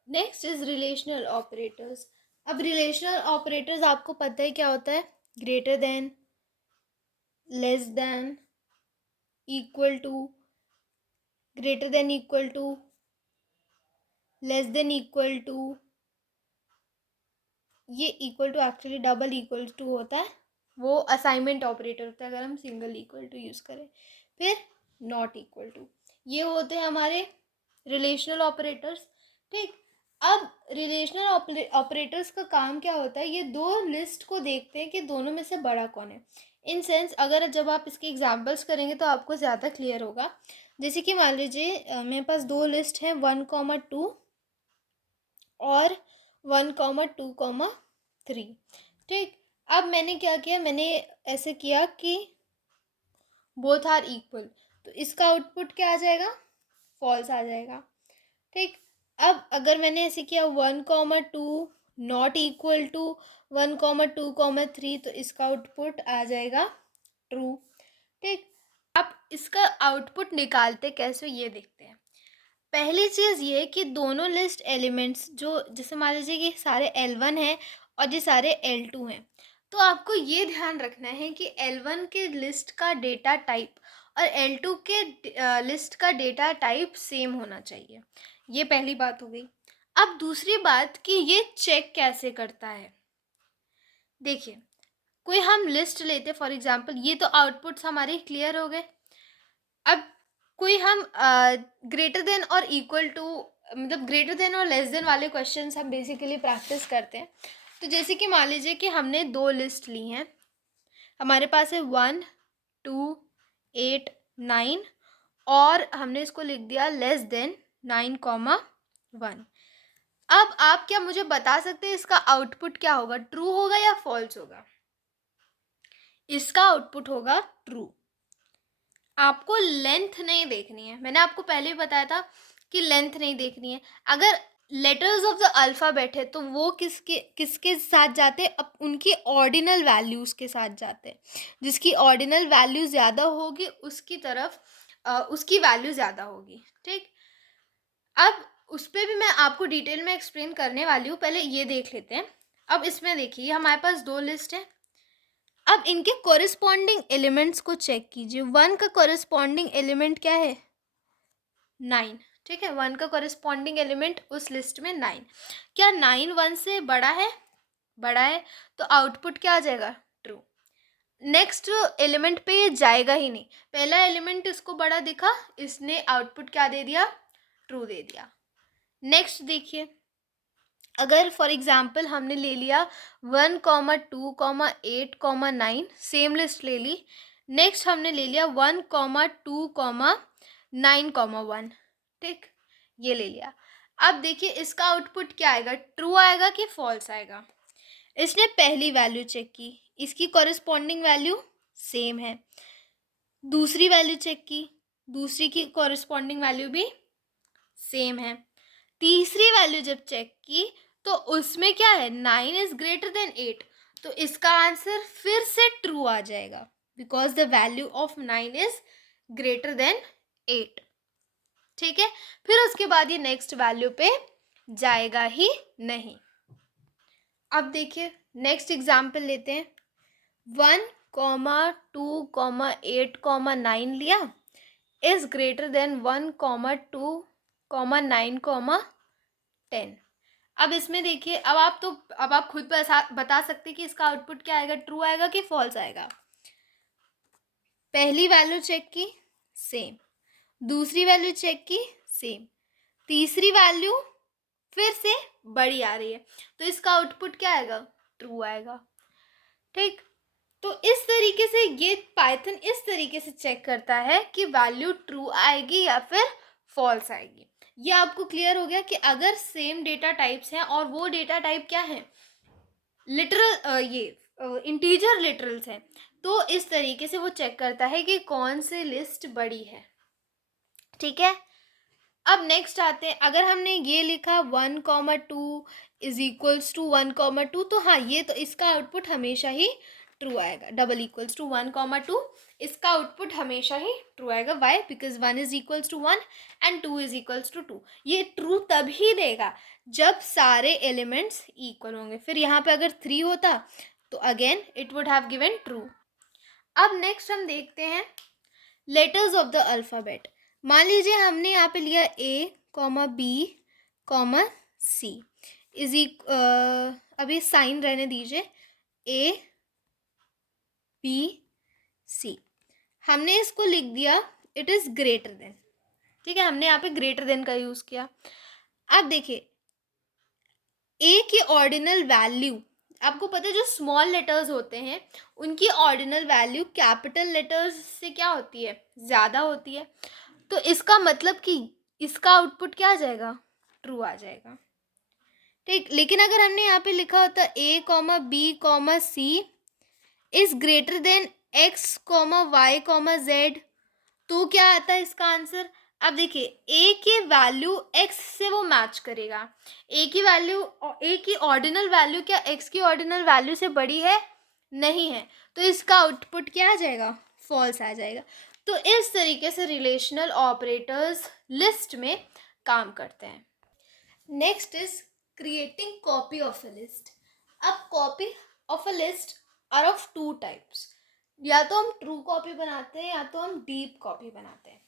नेक्स्ट इज रिलेशनल ऑपरेटर्स। अब रिलेशनल ऑपरेटर्स आपको पता है क्या होता है, greater than, less than, equal to, greater than equal to, less than equal to. ये equal to actually double equal to होता है, वो असाइनमेंट ऑपरेटर होता है अगर हम सिंगल इक्वल टू यूज़ करें। फिर नॉट इक्वल टू, ये होते हैं हमारे रिलेशनल ऑपरेटर्स। ठीक, अब रिलेशनल ऑपरेटर्स का काम क्या होता है, ये दो लिस्ट को देखते हैं कि दोनों में से बड़ा कौन है। इन सेंस अगर जब आप इसके एग्जाम्पल्स करेंगे तो आपको ज़्यादा क्लियर होगा। जैसे कि मान लीजिए मेरे पास दो लिस्ट हैं 1,2 और 1,2,3। ठीक, अब मैंने क्या किया, मैंने ऐसे किया कि बोथ आर इक्वल, तो इसका आउटपुट क्या आ जाएगा, फॉल्स आ जाएगा। ठीक, अब अगर मैंने ऐसे किया 1,2 नॉट इक्वल टू 1,2,3, तो इसका आउटपुट आ जाएगा ट्रू। ठीक, अब इसका आउटपुट निकालते कैसे ये देखते हैं। पहली चीज़ ये कि दोनों लिस्ट एलिमेंट्स जो, जैसे मान लीजिए कि सारे L1 हैं और ये सारे L2 हैं, तो आपको ये ध्यान रखना है कि L1 के लिस्ट का डेटा टाइप और L2 के लिस्ट का डेटा टाइप सेम होना चाहिए। ये पहली बात हो गई। अब दूसरी बात कि ये चेक कैसे करता है। देखिए, कोई हम लिस्ट लेते, फॉर एग्जांपल ये तो आउटपुट्स हमारे क्लियर हो गए। अब कोई हम ग्रेटर देन और इक्वल टू, मतलब ग्रेटर देन और लेस देन वाले क्वेश्चंस हम बेसिकली प्रैक्टिस करते हैं। तो जैसे कि मान लीजिए कि हमने दो लिस्ट ली हैं, हमारे पास है 1 2 8 9, और हमने इसको लिख दिया लेस देन 9,1। अब आप क्या मुझे बता सकते हैं इसका आउटपुट क्या होगा, ट्रू होगा या फॉल्स होगा। इसका आउटपुट होगा ट्रू। आपको लेंथ नहीं देखनी है, मैंने आपको पहले ही बताया था कि लेंथ नहीं देखनी है। अगर लेटर्स ऑफ द अल्फ़ाबेट है तो वो किसके किसके साथ जाते हैं, अब उनकी ऑर्डिनल वैल्यूज़ के साथ जाते हैं। जिसकी ऑर्डिनल वैल्यू ज़्यादा होगी उसकी तरफ उसकी वैल्यू ज़्यादा होगी। ठीक, अब उस पर भी मैं आपको डिटेल में एक्सप्लेन करने वाली हूँ, पहले ये देख लेते हैं। अब इसमें देखिए हमारे पास दो लिस्ट है, अब इनके कोरिस्पॉन्डिंग एलिमेंट्स को चेक कीजिए। 1 का कोरिस्पॉन्डिंग एलिमेंट क्या है, 9। ठीक है, 1 का कोरिस्पॉन्डिंग एलिमेंट उस लिस्ट में 9। क्या 9 1 से बड़ा है, बड़ा है, तो आउटपुट क्या आ जाएगा, ट्रू। नेक्स्ट एलिमेंट पे ये जाएगा ही नहीं, पहला एलिमेंट इसको बड़ा दिखा, इसने आउटपुट क्या दे दिया, ट्रू दे दिया। नेक्स्ट देखिए, अगर फॉर एग्जांपल हमने ले लिया 1,2,8,9, सेम लिस्ट ले ली। नेक्स्ट हमने ले लिया 1,2,9,1। ठीक, ये ले लिया। अब देखिए इसका आउटपुट क्या आएगा, ट्रू आएगा कि फॉल्स आएगा। इसने पहली वैल्यू चेक की, इसकी कॉरेस्पॉन्डिंग वैल्यू सेम है। दूसरी वैल्यू चेक की, दूसरी की कॉरेस्पॉन्डिंग वैल्यू भी सेम है। तीसरी वैल्यू जब चेक की तो उसमें क्या है, 9 इज ग्रेटर देन 8, तो इसका आंसर फिर से ट्रू आ जाएगा। Because the value of 9 is greater than 8। ठीक है, फिर उसके बाद ये नेक्स्ट वैल्यू पे जाएगा ही नहीं। अब देखिए नेक्स्ट एग्जाम्पल लेते हैं। 1, 2, 8, 9 लिया इज ग्रेटर देन 1, 2, 9, 10। अब इसमें देखिए, अब आप खुद बता सकते कि इसका आउटपुट क्या आएगा, ट्रू आएगा कि फॉल्स आएगा। पहली वैल्यू चेक की, सेम। दूसरी वैल्यू चेक की, सेम। तीसरी वैल्यू फिर से बड़ी आ रही है, तो इसका आउटपुट क्या आएगा, ट्रू आएगा। ठीक, तो इस तरीके से ये पाइथन इस तरीके से चेक करता है कि वैल्यू ट्रू आएगी या फिर फॉल्स आएगी। ये आपको क्लियर हो गया कि अगर सेम डेटा टाइप्स हैं और वो डेटा टाइप क्या है, लिटरल, ये इंटीजर लिटरल्स हैं, तो इस तरीके से वो चेक करता है कि कौन सी लिस्ट बड़ी है। ठीक है, अब नेक्स्ट आते हैं। अगर हमने ये लिखा 1, 2 इज इक्वल्स टू 1, 2, तो हाँ, ये तो इसका आउटपुट हमेशा ही ट्रू आएगा। डबल इक्वल्स टू 1, 2, इसका आउटपुट हमेशा ही ट्रू आएगा। Why? Because 1 is equals to 1 and 2 is equals to 2। ये ट्रू तभी देगा जब सारे एलिमेंट्स इक्वल होंगे। फिर यहाँ पे अगर 3 होता तो again it would have given true. अब नेक्स्ट हम देखते हैं लेटर्स ऑफ द अल्फ़ाबेट। मान लीजिए हमने यहाँ पे लिया A, B, C इज अब ये साइन रहने दीजिए, A, B, C। हमने इसको लिख दिया इट इज़ ग्रेटर देन। ठीक है, हमने यहाँ पे ग्रेटर देन का यूज़ किया। अब देखिए A की ऑर्डिनल वैल्यू, आपको पता है जो स्मॉल लेटर्स होते हैं उनकी ऑर्डिनल वैल्यू कैपिटल लेटर्स से क्या होती है, ज़्यादा होती है। तो इसका मतलब कि इसका आउटपुट क्या आ जाएगा, ट्रू आ जाएगा। ठीक, लेकिन अगर हमने यहाँ पे लिखा होता A, B, C is greater than X, Y, Z, तो क्या आता है इसका आंसर। अब देखिए A की वैल्यू X से वो मैच करेगा। A की ऑर्डिनल वैल्यू क्या X की ऑर्डिनल वैल्यू से बड़ी है, नहीं है, तो इसका आउटपुट क्या आ जाएगा, फॉल्स आ जाएगा। तो इस तरीके से रिलेशनल ऑपरेटर्स लिस्ट में काम करते हैं। Next is creating copy of a list. अब copy of a list are of two types, या तो हम ट्रू कॉपी बनाते हैं या तो हम डीप कॉपी बनाते हैं।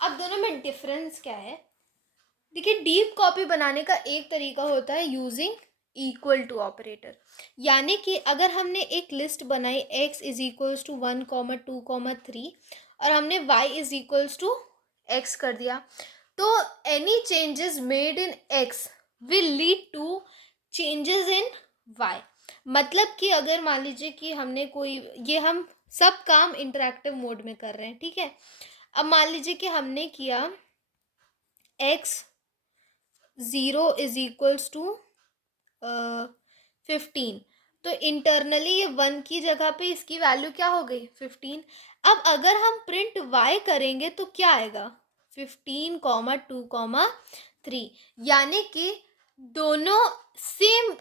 अब दोनों में डिफरेंस क्या है, देखिए डीप कॉपी बनाने का एक तरीका होता है यूजिंग इक्वल टू ऑपरेटर, यानी कि अगर हमने एक लिस्ट बनाई x इज इक्वल्स टू 1, 2, 3 और हमने y is equals to x कर दिया, तो any changes made in x will lead to changes in y। मतलब कि अगर मान लीजिए कि हमने कोई, ये हम सब काम इंटरैक्टिव मोड में कर रहे हैं, ठीक है। अब मान लीजिए कि हमने किया x 0 इज इक्वल्स टू 15, तो इंटरनली ये 1 की जगह पे इसकी वैल्यू क्या हो गई, 15। अब अगर हम प्रिंट y करेंगे तो क्या आएगा, 15, 2, 3, यानी कि दोनों सेम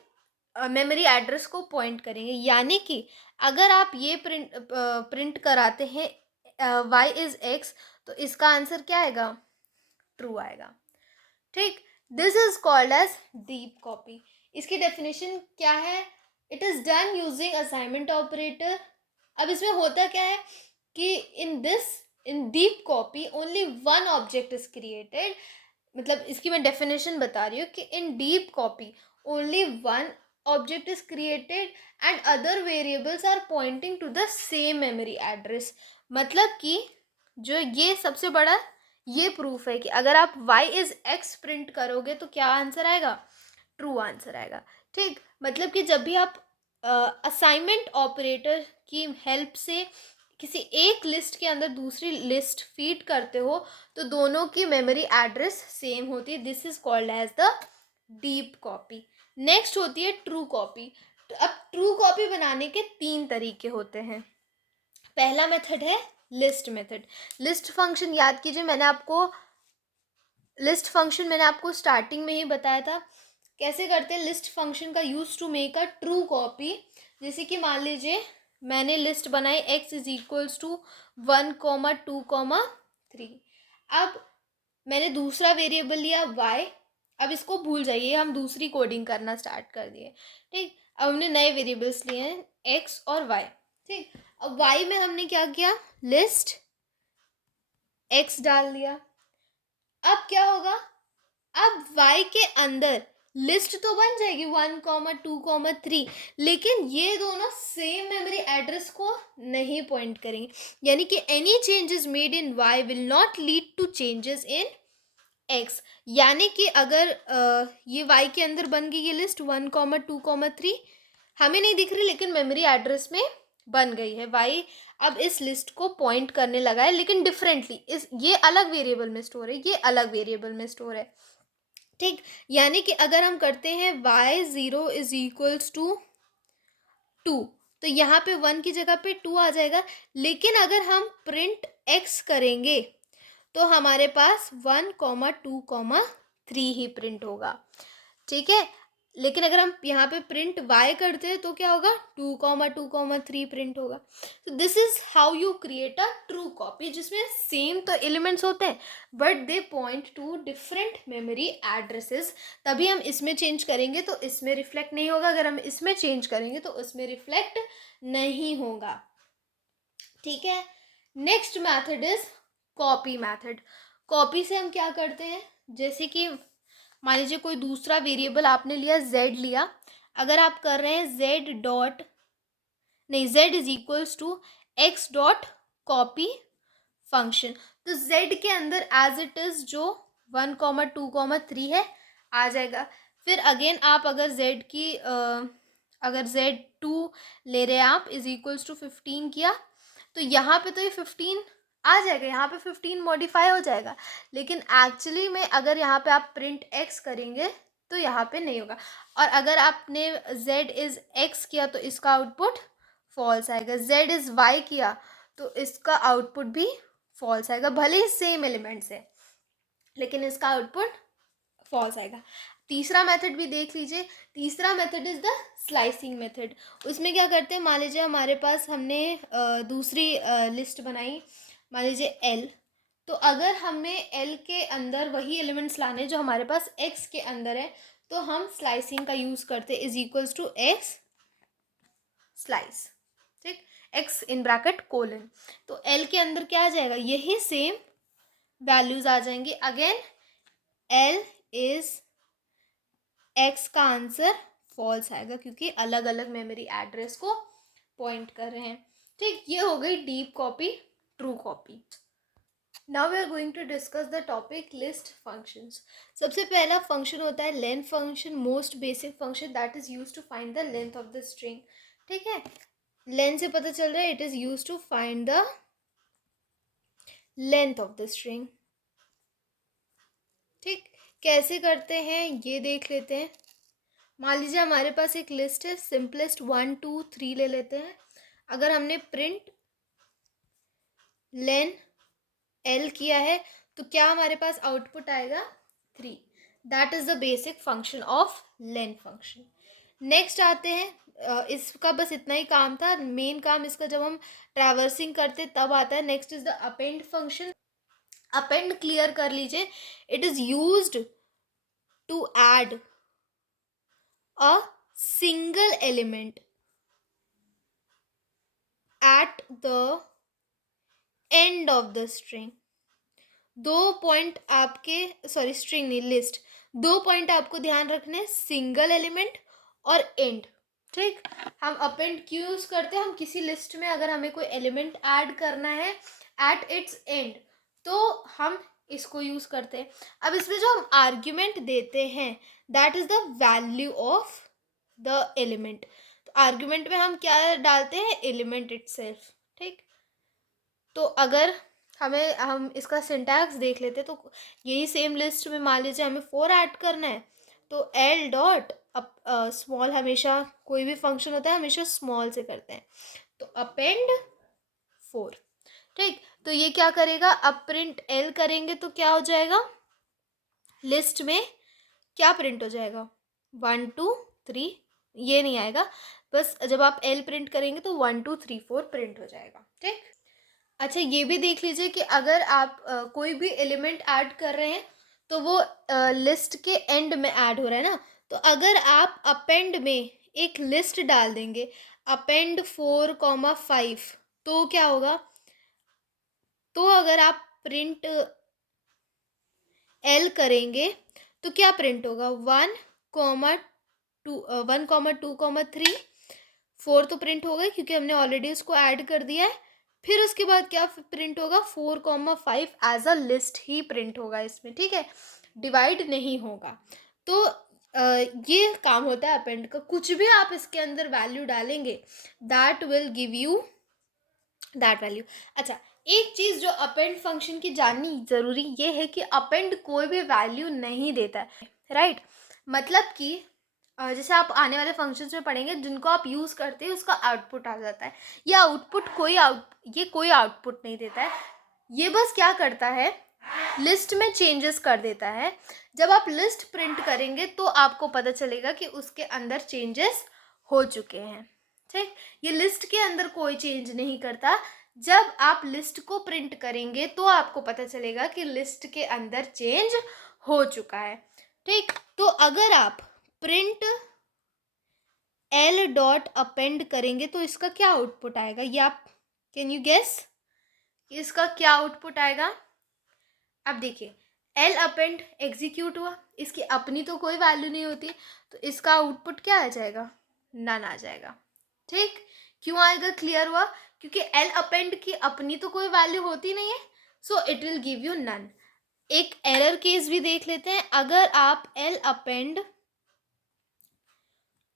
मेमोरी एड्रेस को पॉइंट करेंगे। यानी कि अगर आप ये प्रिंट कराते हैं y इज x, तो इसका आंसर क्या आएगा, ट्रू आएगा। ठीक, this is called as deep copy. इसकी डेफिनेशन क्या है, it is done using assignment operator. अब इसमें होता क्या है कि in deep copy only one object is created. मतलब इसकी मैं डेफिनेशन बता रही हूँ कि in deep copy only one object is created and other variables are pointing to the same memory address. मतलब कि जो ये सबसे बड़ा ये प्रूफ है कि अगर आप y इज x प्रिंट करोगे तो क्या आंसर आएगा, ट्रू आंसर आएगा। ठीक, मतलब कि जब भी आप असाइनमेंट ऑपरेटर की हेल्प से किसी एक लिस्ट के अंदर दूसरी लिस्ट फीड करते हो तो दोनों की मेमोरी एड्रेस सेम होती है। This is called as the deep copy. Next होती है ट्रू कॉपी। तो अब ट्रू कॉपी बनाने के 3 तरीके होते हैं। पहला मेथड है लिस्ट मेथड। लिस्ट फंक्शन याद कीजिए, मैंने आपको स्टार्टिंग में ही बताया था कैसे करते हैं लिस्ट फंक्शन का use to make a true copy. जैसे कि मान लीजिए मैंने लिस्ट बनाई x इज इक्वल्स टू 1,2,3। अब मैंने दूसरा वेरिएबल लिया y। अब इसको भूल जाइए, हम दूसरी कोडिंग करना स्टार्ट कर दिए। ठीक, अब हमने नए वेरिएबल्स लिए हैं x और y। ठीक, अब y में हमने क्या किया, लिस्ट x डाल दिया। अब क्या होगा, अब y के अंदर लिस्ट तो बन जाएगी 1,2,3, लेकिन ये दोनों सेम मेमोरी एड्रेस को नहीं पॉइंट करेंगे। यानी कि any changes made in y will not lead to changes in x। यानी कि अगर ये y के अंदर बन गई ये लिस्ट 1,2,3 हमें नहीं दिख रही, लेकिन मेमोरी एड्रेस में बन गई है। y अब इस लिस्ट को पॉइंट करने लगा है, लेकिन डिफरेंटली। इस ये अलग वेरिएबल में स्टोर है, ये अलग वेरिएबल में स्टोर है। ठीक, यानी कि अगर हम करते हैं y0 इज इक्वल्स टू 2, तो यहाँ पे 1 की जगह पे 2 आ जाएगा। लेकिन अगर हम प्रिंट x करेंगे तो हमारे पास 1,2,3 ही प्रिंट होगा। ठीक है, लेकिन अगर हम यहाँ पे प्रिंट y करते हैं तो क्या होगा, 2,2,3 प्रिंट होगा। तो this is how you create a true copy, जिसमें सेम तो एलिमेंट्स होते हैं but they point two different memory addresses. तभी हम इसमें चेंज करेंगे तो इसमें रिफ्लेक्ट नहीं होगा, अगर हम इसमें चेंज करेंगे तो उसमें रिफ्लेक्ट नहीं होगा। ठीक है, next method is copy method. Copy से हम क्या करते हैं, जैसे कि मान लीजिए कोई दूसरा वेरिएबल आपने लिया, z लिया। अगर आप कर रहे हैं z is equals to x dot copy function, तो z के अंदर एज इट इज जो 1,2,3 है आ जाएगा। फिर अगेन आप अगर अगर z2 ले रहे हैं आप इज इक्वल्स टू 15 किया, तो यहाँ पे तो ये 15 आ जाएगा, यहाँ पे 15 मॉडिफाई हो जाएगा। लेकिन एक्चुअली में अगर यहाँ पे आप प्रिंट x करेंगे तो यहाँ पे नहीं होगा। और अगर आपने z इज x किया तो इसका आउटपुट फॉल्स आएगा, z इज y किया तो इसका आउटपुट भी फॉल्स आएगा। भले ही सेम एलिमेंट्स है लेकिन इसका आउटपुट फॉल्स आएगा। तीसरा मेथड भी देख लीजिए। तीसरा method is the slicing method. उसमें क्या करते हैं, मान लीजिए हमारे पास हमने दूसरी लिस्ट बनाई, मान लीजिए l। तो अगर हमें l के अंदर वही एलिमेंट्स लाने जो हमारे पास x के अंदर है, तो हम स्लाइसिंग का यूज़ करते is equals to x slice. ठीक, x इन ब्रैकेट कोलन, तो l के अंदर क्या आ जाएगा, यही सेम वैल्यूज आ जाएंगी। अगेन l इज x का आंसर फॉल्स आएगा क्योंकि अलग अलग मेमोरी एड्रेस को पॉइंट कर रहे हैं। ठीक, ये हो गई deep copy, true copy. Now we are going to discuss the topic list functions. सबसे पहला फंक्शन होता है length function, most basic function that is used to find the length of the string. ठीक है, लेंथ से पता चल रहा है it is used to find the length of the string. ठीक, कैसे करते हैं ये देख लेते हैं। मान लीजिए हमारे पास एक लिस्ट है, सिंपलेस्ट 1 2 3 ले लेते हैं। अगर हमने प्रिंट लेन l किया है तो क्या हमारे पास आउटपुट आएगा 3। That is the basic function of len function. Next आते हैं, इसका बस इतना ही काम था, मेन काम इसका जब हम ट्रैवर्सिंग करते तब आता है। Next is the append function. Append clear कर लीजिए, it is used to add a single element at the end of the string। दो पॉइंट आपके, सॉरी स्ट्रिंग नहीं लिस्ट, दो पॉइंट आपको ध्यान रखने, सिंगल एलिमेंट और एंड। ठीक, हम अपेंड क्यों यूज करते हैं, हम किसी लिस्ट में अगर हमें कोई एलिमेंट ऐड करना है एट इट्स एंड तो हम इसको यूज करते हैं। अब इसमें जो हम आर्ग्यूमेंट देते हैं that is the value of the element. तो आर्ग्यूमेंट में हम क्या डालते हैं, एलिमेंट इटसेल्फ। ठीक, तो अगर हम इसका सिंटैक्स देख लेते तो यही सेम लिस्ट में मान लीजिए हमें 4 ऐड करना है, तो l डॉट स्मॉल, हमेशा कोई भी फंक्शन होता है हमेशा स्मॉल से करते हैं, तो अपेंड 4। ठीक, तो ये क्या करेगा, अब प्रिंट l करेंगे तो क्या हो जाएगा, लिस्ट में क्या प्रिंट हो जाएगा 1 2 3, ये नहीं आएगा। बस जब आप L प्रिंट करेंगे तो 1 2 3 4 प्रिंट हो जाएगा, ठीक। अच्छा, ये भी देख लीजिए कि अगर आप कोई भी एलिमेंट ऐड कर रहे हैं तो वो लिस्ट के एंड में ऐड हो रहा है ना, तो अगर आप अपेंड में एक लिस्ट डाल देंगे, अपेंड 4, 5, तो क्या होगा, तो अगर आप प्रिंट एल करेंगे तो क्या प्रिंट होगा, 1, 2, 1, 2, 3, 4 तो प्रिंट होगा क्योंकि हमने ऑलरेडी उसको ऐड कर दिया है। फिर उसके बाद क्या प्रिंट होगा, 4, 5 एज अ लिस्ट ही प्रिंट होगा इसमें, ठीक है, डिवाइड नहीं होगा। तो ये काम होता है अपेंड का। कुछ भी आप इसके अंदर वैल्यू डालेंगे that will give you that value. अच्छा, एक चीज़ जो अपेंड फंक्शन की जाननी ज़रूरी ये है कि अपेंड कोई भी वैल्यू नहीं देता है, राइट। मतलब कि जैसे आप आने वाले फंक्शंस में पढ़ेंगे, जिनको आप यूज़ करते हैं उसका आउटपुट आ जाता है। ये आउटपुट ये कोई आउटपुट नहीं देता है, ये बस क्या करता है, लिस्ट में चेंजेस कर देता है। जब आप लिस्ट प्रिंट करेंगे तो आपको पता चलेगा कि उसके अंदर चेंजेस हो चुके हैं, ठीक। ये लिस्ट के अंदर कोई चेंज नहीं करता। जब आप लिस्ट को प्रिंट करेंगे तो आपको पता चलेगा कि लिस्ट के अंदर चेंज हो चुका है, ठीक। तो अगर आप प्रिंट एल डॉट अपेंड करेंगे तो इसका क्या आउटपुट आएगा, ये आप कैन यू गेस इसका क्या आउटपुट आएगा। अब देखिए, एल अपेंड एग्जीक्यूट हुआ, इसकी अपनी तो कोई वैल्यू नहीं होती, तो इसका आउटपुट क्या आ जाएगा, नन आ जाएगा, ठीक। क्यों आएगा, क्लियर हुआ, क्योंकि एल अपेंड की अपनी तो कोई वैल्यू होती नहीं है, so it will give you none. एक एरर केस भी देख लेते हैं। अगर आप एल अपेंड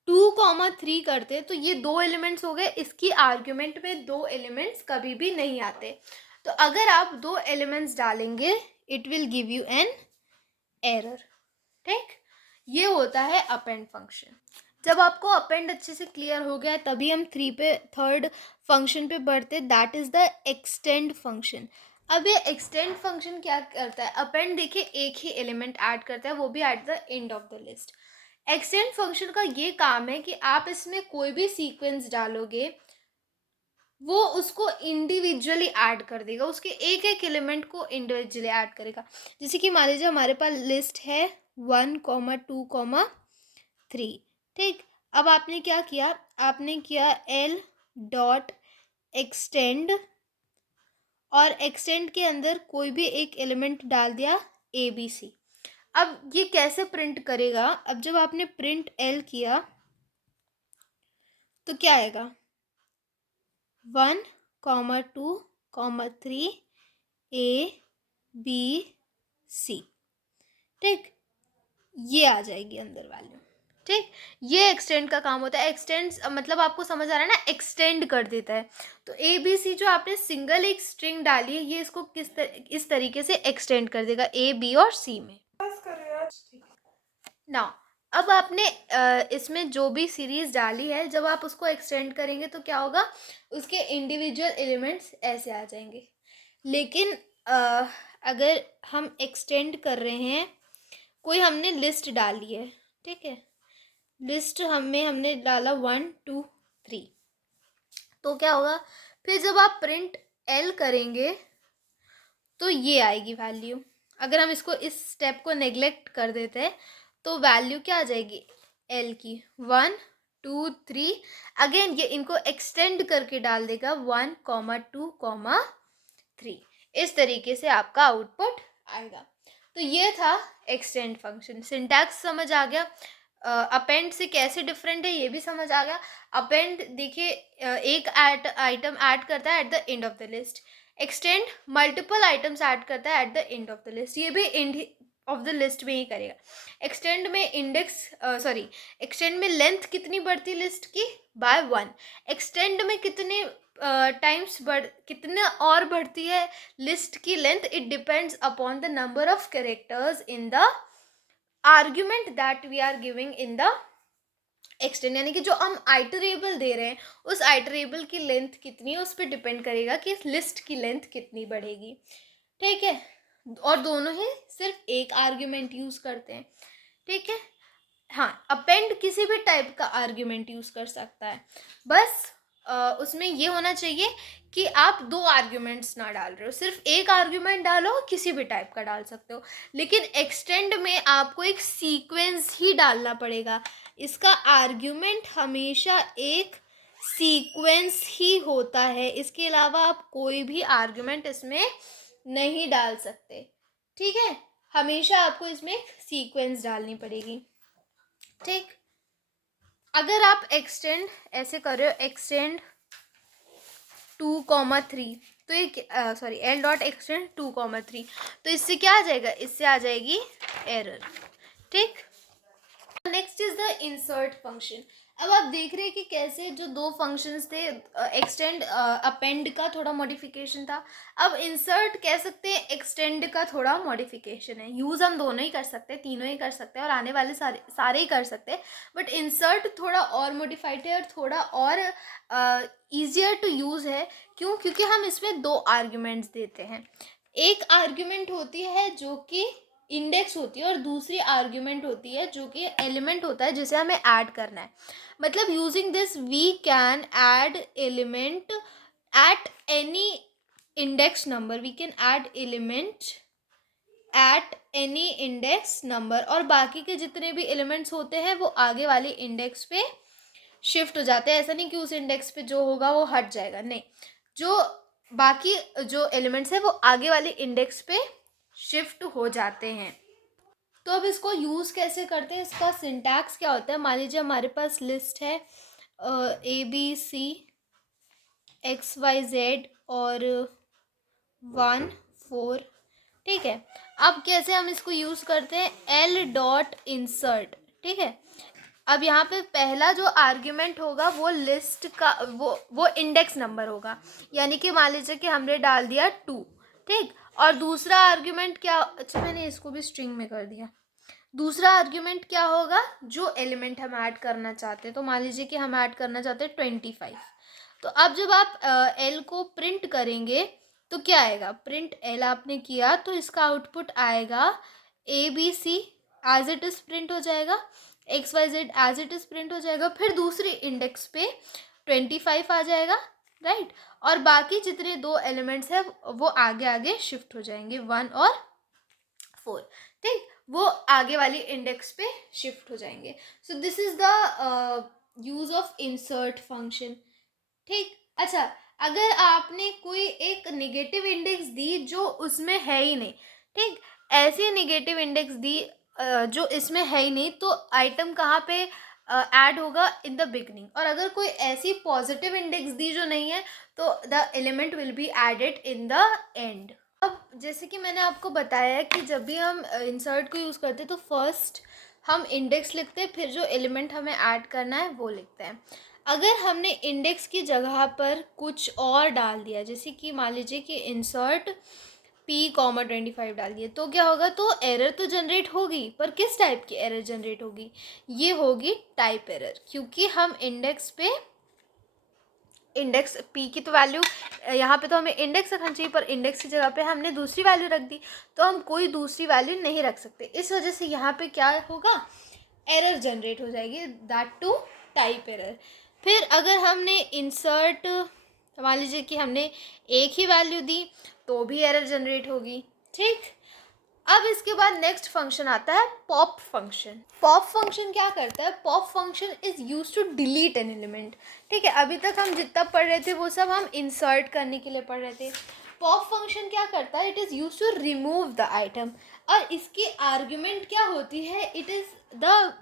2, 3 करते तो ये 2 एलिमेंट्स हो गए, इसकी आर्ग्यूमेंट में 2 एलिमेंट्स कभी भी नहीं आते। तो अगर आप 2 एलिमेंट्स डालेंगे it will give you an error, ठीक। ये होता है अपेंड फंक्शन। जब आपको अपेंड अच्छे से क्लियर हो गया तभी हम थर्ड फंक्शन पे बढ़ते, that is the extend function. अब ये एक्सटेंड फंक्शन क्या करता है, अपेंड देखिए एक ही एलिमेंट ऐड करता है, वो भी at the end of the list. Extend function का ये काम है कि आप इसमें कोई भी सीक्वेंस डालोगे वो उसको इंडिविजुअली ऐड कर देगा, उसके एक एक एलिमेंट को इंडिविजुअली ऐड करेगा। जैसे कि मान लीजिए हमारे पास लिस्ट है 1, 2, 3, ठीक। अब आपने क्या किया, आपने किया एल डॉट एक्सटेंड और एक्सटेंड के अंदर कोई भी एक एलिमेंट डाल दिया ABC। अब ये कैसे प्रिंट करेगा, अब जब आपने प्रिंट एल किया तो क्या आएगा, 1, 2, 3 ABC, ठीक। ये आ जाएगी अंदर वैल्यू, ठीक। ये एक्सटेंड का काम होता है। एक्सटेंड मतलब आपको समझ आ रहा है ना, एक्सटेंड कर देता है। तो ABC जो आपने सिंगल एक स्ट्रिंग डाली है, ये इसको इस तरीके से एक्सटेंड कर देगा A B और C में। ना, अब आपने इसमें जो भी सीरीज डाली है, जब आप उसको एक्सटेंड करेंगे तो क्या होगा, उसके इंडिविजुअल एलिमेंट्स ऐसे आ जाएंगे। लेकिन अगर हम एक्सटेंड कर रहे हैं, कोई हमने लिस्ट डाली है, ठीक है, लिस्ट हमने डाला 1, 2, 3, तो क्या होगा, फिर जब आप प्रिंट एल करेंगे तो ये आएगी वैल्यू। अगर हम इसको इस स्टेप को नेग्लेक्ट कर देते हैं तो वैल्यू क्या आ जाएगी, एल की 1, 2, 3। अगेन ये इनको एक्सटेंड करके डाल देगा 1, 2, 3। इस तरीके से आपका आउटपुट आएगा। तो ये था एक्सटेंड फंक्शन। सिंटैक्स समझ आ गया, अपेंड से कैसे डिफरेंट है ये भी समझ आ गया। अपेंड देखिए एक आइटम ऐड करता है at the end of the list, extend multiple items add करता है at the end of the list, ये भी एंड ऑफ द लिस्ट में ही करेगा। एक्सटेंड में एक्सटेंड में लेंथ कितनी बढ़ती लिस्ट की, बाय 1। एक्सटेंड में कितने कितने और बढ़ती है लिस्ट की length, it depends upon the number of characters in the argument that we are giving in the extend. यानी कि जो हम आइटरेबल दे रहे हैं उस आइटरेबल की लेंथ कितनी है उस पर डिपेंड करेगा कि इस लिस्ट की लेंथ कितनी बढ़ेगी, ठीक है। और दोनों ही सिर्फ एक आर्ग्यूमेंट यूज करते हैं, ठीक है। हाँ, अपेंड किसी भी टाइप का आर्ग्यूमेंट यूज़ कर सकता है, बस उसमें ये होना चाहिए कि आप 2 आर्ग्यूमेंट्स ना डाल रहे हो, सिर्फ एक आर्ग्यूमेंट डालो, किसी भी टाइप का डाल सकते हो। लेकिन एक्सटेंड में आपको एक सीक्वेंस ही डालना पड़ेगा, इसका आर्ग्यूमेंट हमेशा एक सीक्वेंस ही होता है, इसके अलावा आप कोई भी आर्ग्यूमेंट इसमें नहीं डाल सकते, ठीक है। हमेशा आपको इसमें एक सीक्वेंस डालनी पड़ेगी, ठीक। अगर आप एक्सटेंड ऐसे कर रहे हो, एक्सटेंड 2,3, तो ये सॉरी एल डॉट एक्सटेंड 2,3, तो इससे क्या आ जाएगा, इससे आ जाएगी एरर, ठीक। Next is the insert function. अब आप देख रहे हैं कि कैसे जो 2 फंक्शंस थे, एक्सटेंड अपेंड का थोड़ा मॉडिफिकेशन था, अब इंसर्ट कह सकते हैं एक्सटेंड का थोड़ा मॉडिफिकेशन है। यूज़ हम दोनों ही कर सकते हैं, तीनों ही कर सकते हैं और आने वाले सारे ही कर सकते हैं, बट इंसर्ट थोड़ा और मॉडिफाइड है और थोड़ा और ईजियर टू यूज़ है। क्यों? क्योंकि हम इसमें 2 आर्ग्यूमेंट्स देते हैं, एक आर्ग्यूमेंट होती है जो कि इंडेक्स होती है और दूसरी आर्ग्यूमेंट होती है जो कि एलिमेंट होता है जिसे हमें ऐड करना है। मतलब using this we can add element at any index number, we can add element at any index number, और बाकी के जितने भी एलिमेंट्स होते हैं वो आगे वाले इंडेक्स पे शिफ्ट हो जाते हैं। ऐसा नहीं कि उस इंडेक्स पे जो होगा वो हट जाएगा, नहीं, जो बाकी जो एलिमेंट्स है वो आगे वाले इंडेक्स पे शिफ्ट हो जाते हैं। तो अब इसको यूज़ कैसे करते हैं, इसका सिंटैक्स क्या होता है। मान लीजिए हमारे पास लिस्ट है ABC XYZ और 1 4, ठीक है। अब कैसे हम इसको यूज़ करते हैं, L डॉट इंसर्ट, ठीक है। अब यहाँ पे पहला जो आर्ग्यूमेंट होगा वो लिस्ट का वो इंडेक्स नंबर होगा, यानी कि मान लीजिए कि हमने डाल दिया 2, ठीक। और दूसरा आर्ग्यूमेंट क्या, अच्छा मैंने इसको भी स्ट्रिंग में कर दिया। दूसरा आर्ग्यूमेंट क्या होगा, जो एलिमेंट हम ऐड करना चाहते हैं, तो मान लीजिए कि हम ऐड करना चाहते हैं 25। तो अब जब आप एल को प्रिंट करेंगे तो क्या आएगा, प्रिंट एल आपने किया तो इसका आउटपुट आएगा ABC as it is print हो जाएगा, XYZ as it is print हो जाएगा, फिर दूसरी इंडेक्स पे 25 आ जाएगा, राइट। और बाकी जितने 2 एलिमेंट्स हैं वो आगे आगे शिफ्ट हो जाएंगे, 1 और 4, ठीक, वो आगे वाली इंडेक्स पे शिफ्ट हो जाएंगे। So this is the use of insert function, ठीक। अच्छा, अगर आपने कोई एक नेगेटिव इंडेक्स दी जो उसमें है ही नहीं, ठीक, ऐसी नेगेटिव इंडेक्स दी जो इसमें है ही नहीं, तो आइटम कहाँ पे ऐड होगा, इन द बिगनिंग। और अगर कोई ऐसी पॉजिटिव इंडेक्स दी जो नहीं है तो the element will be added in the end. अब जैसे कि मैंने आपको बताया कि जब भी हम इंसर्ट को यूज़ करते हैं तो फर्स्ट हम इंडेक्स लिखते हैं, फिर जो एलिमेंट हमें ऐड करना है वो लिखते हैं। अगर हमने इंडेक्स की जगह पर कुछ और डाल दिया, जैसे कि मान लीजिए कि इंसर्ट P,25 डाल दिए, तो क्या होगा, तो एरर तो जनरेट होगी, पर किस टाइप की एरर जनरेट होगी, ये होगी टाइप एरर, क्योंकि हम इंडेक्स पे इंडेक्स P की तो वैल्यू यहाँ पे तो हमें इंडेक्स रखना चाहिए, पर इंडेक्स की जगह पे हमने दूसरी वैल्यू रख दी, तो हम कोई दूसरी वैल्यू नहीं रख सकते। इस वजह से यहाँ पे क्या होगा, एरर जनरेट हो जाएगी, दैट टू टाइप एरर। फिर अगर हमने इंसर्ट, मान लीजिए कि हमने एक ही वैल्यू दी तो भी एरर जनरेट होगी, ठीक। अब इसके बाद नेक्स्ट फंक्शन आता है पॉप फंक्शन। पॉप फंक्शन क्या करता है, pop function is use to delete an element, ठीक है। अभी तक हम जितना पढ़ रहे थे वो सब हम इंसर्ट करने के लिए पढ़ रहे थे। पॉप फंक्शन क्या करता है, it is use to remove the item, और इसकी आर्ग्यूमेंट क्या होती है, it is the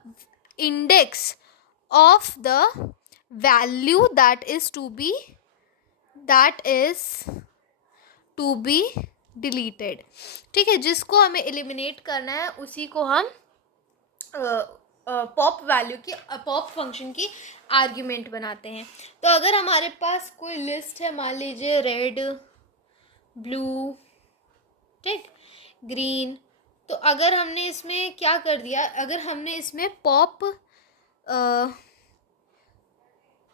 index of the value that is to be deleted, ठीक है। जिसको हमें एलिमिनेट करना है उसी को हम पॉप वैल्यू की पॉप फंक्शन की आर्ग्यूमेंट बनाते हैं। तो अगर हमारे पास कोई लिस्ट है, मान लीजिए रेड, ब्लू, ठीक, ग्रीन, तो अगर हमने इसमें क्या कर दिया, अगर हमने इसमें पॉप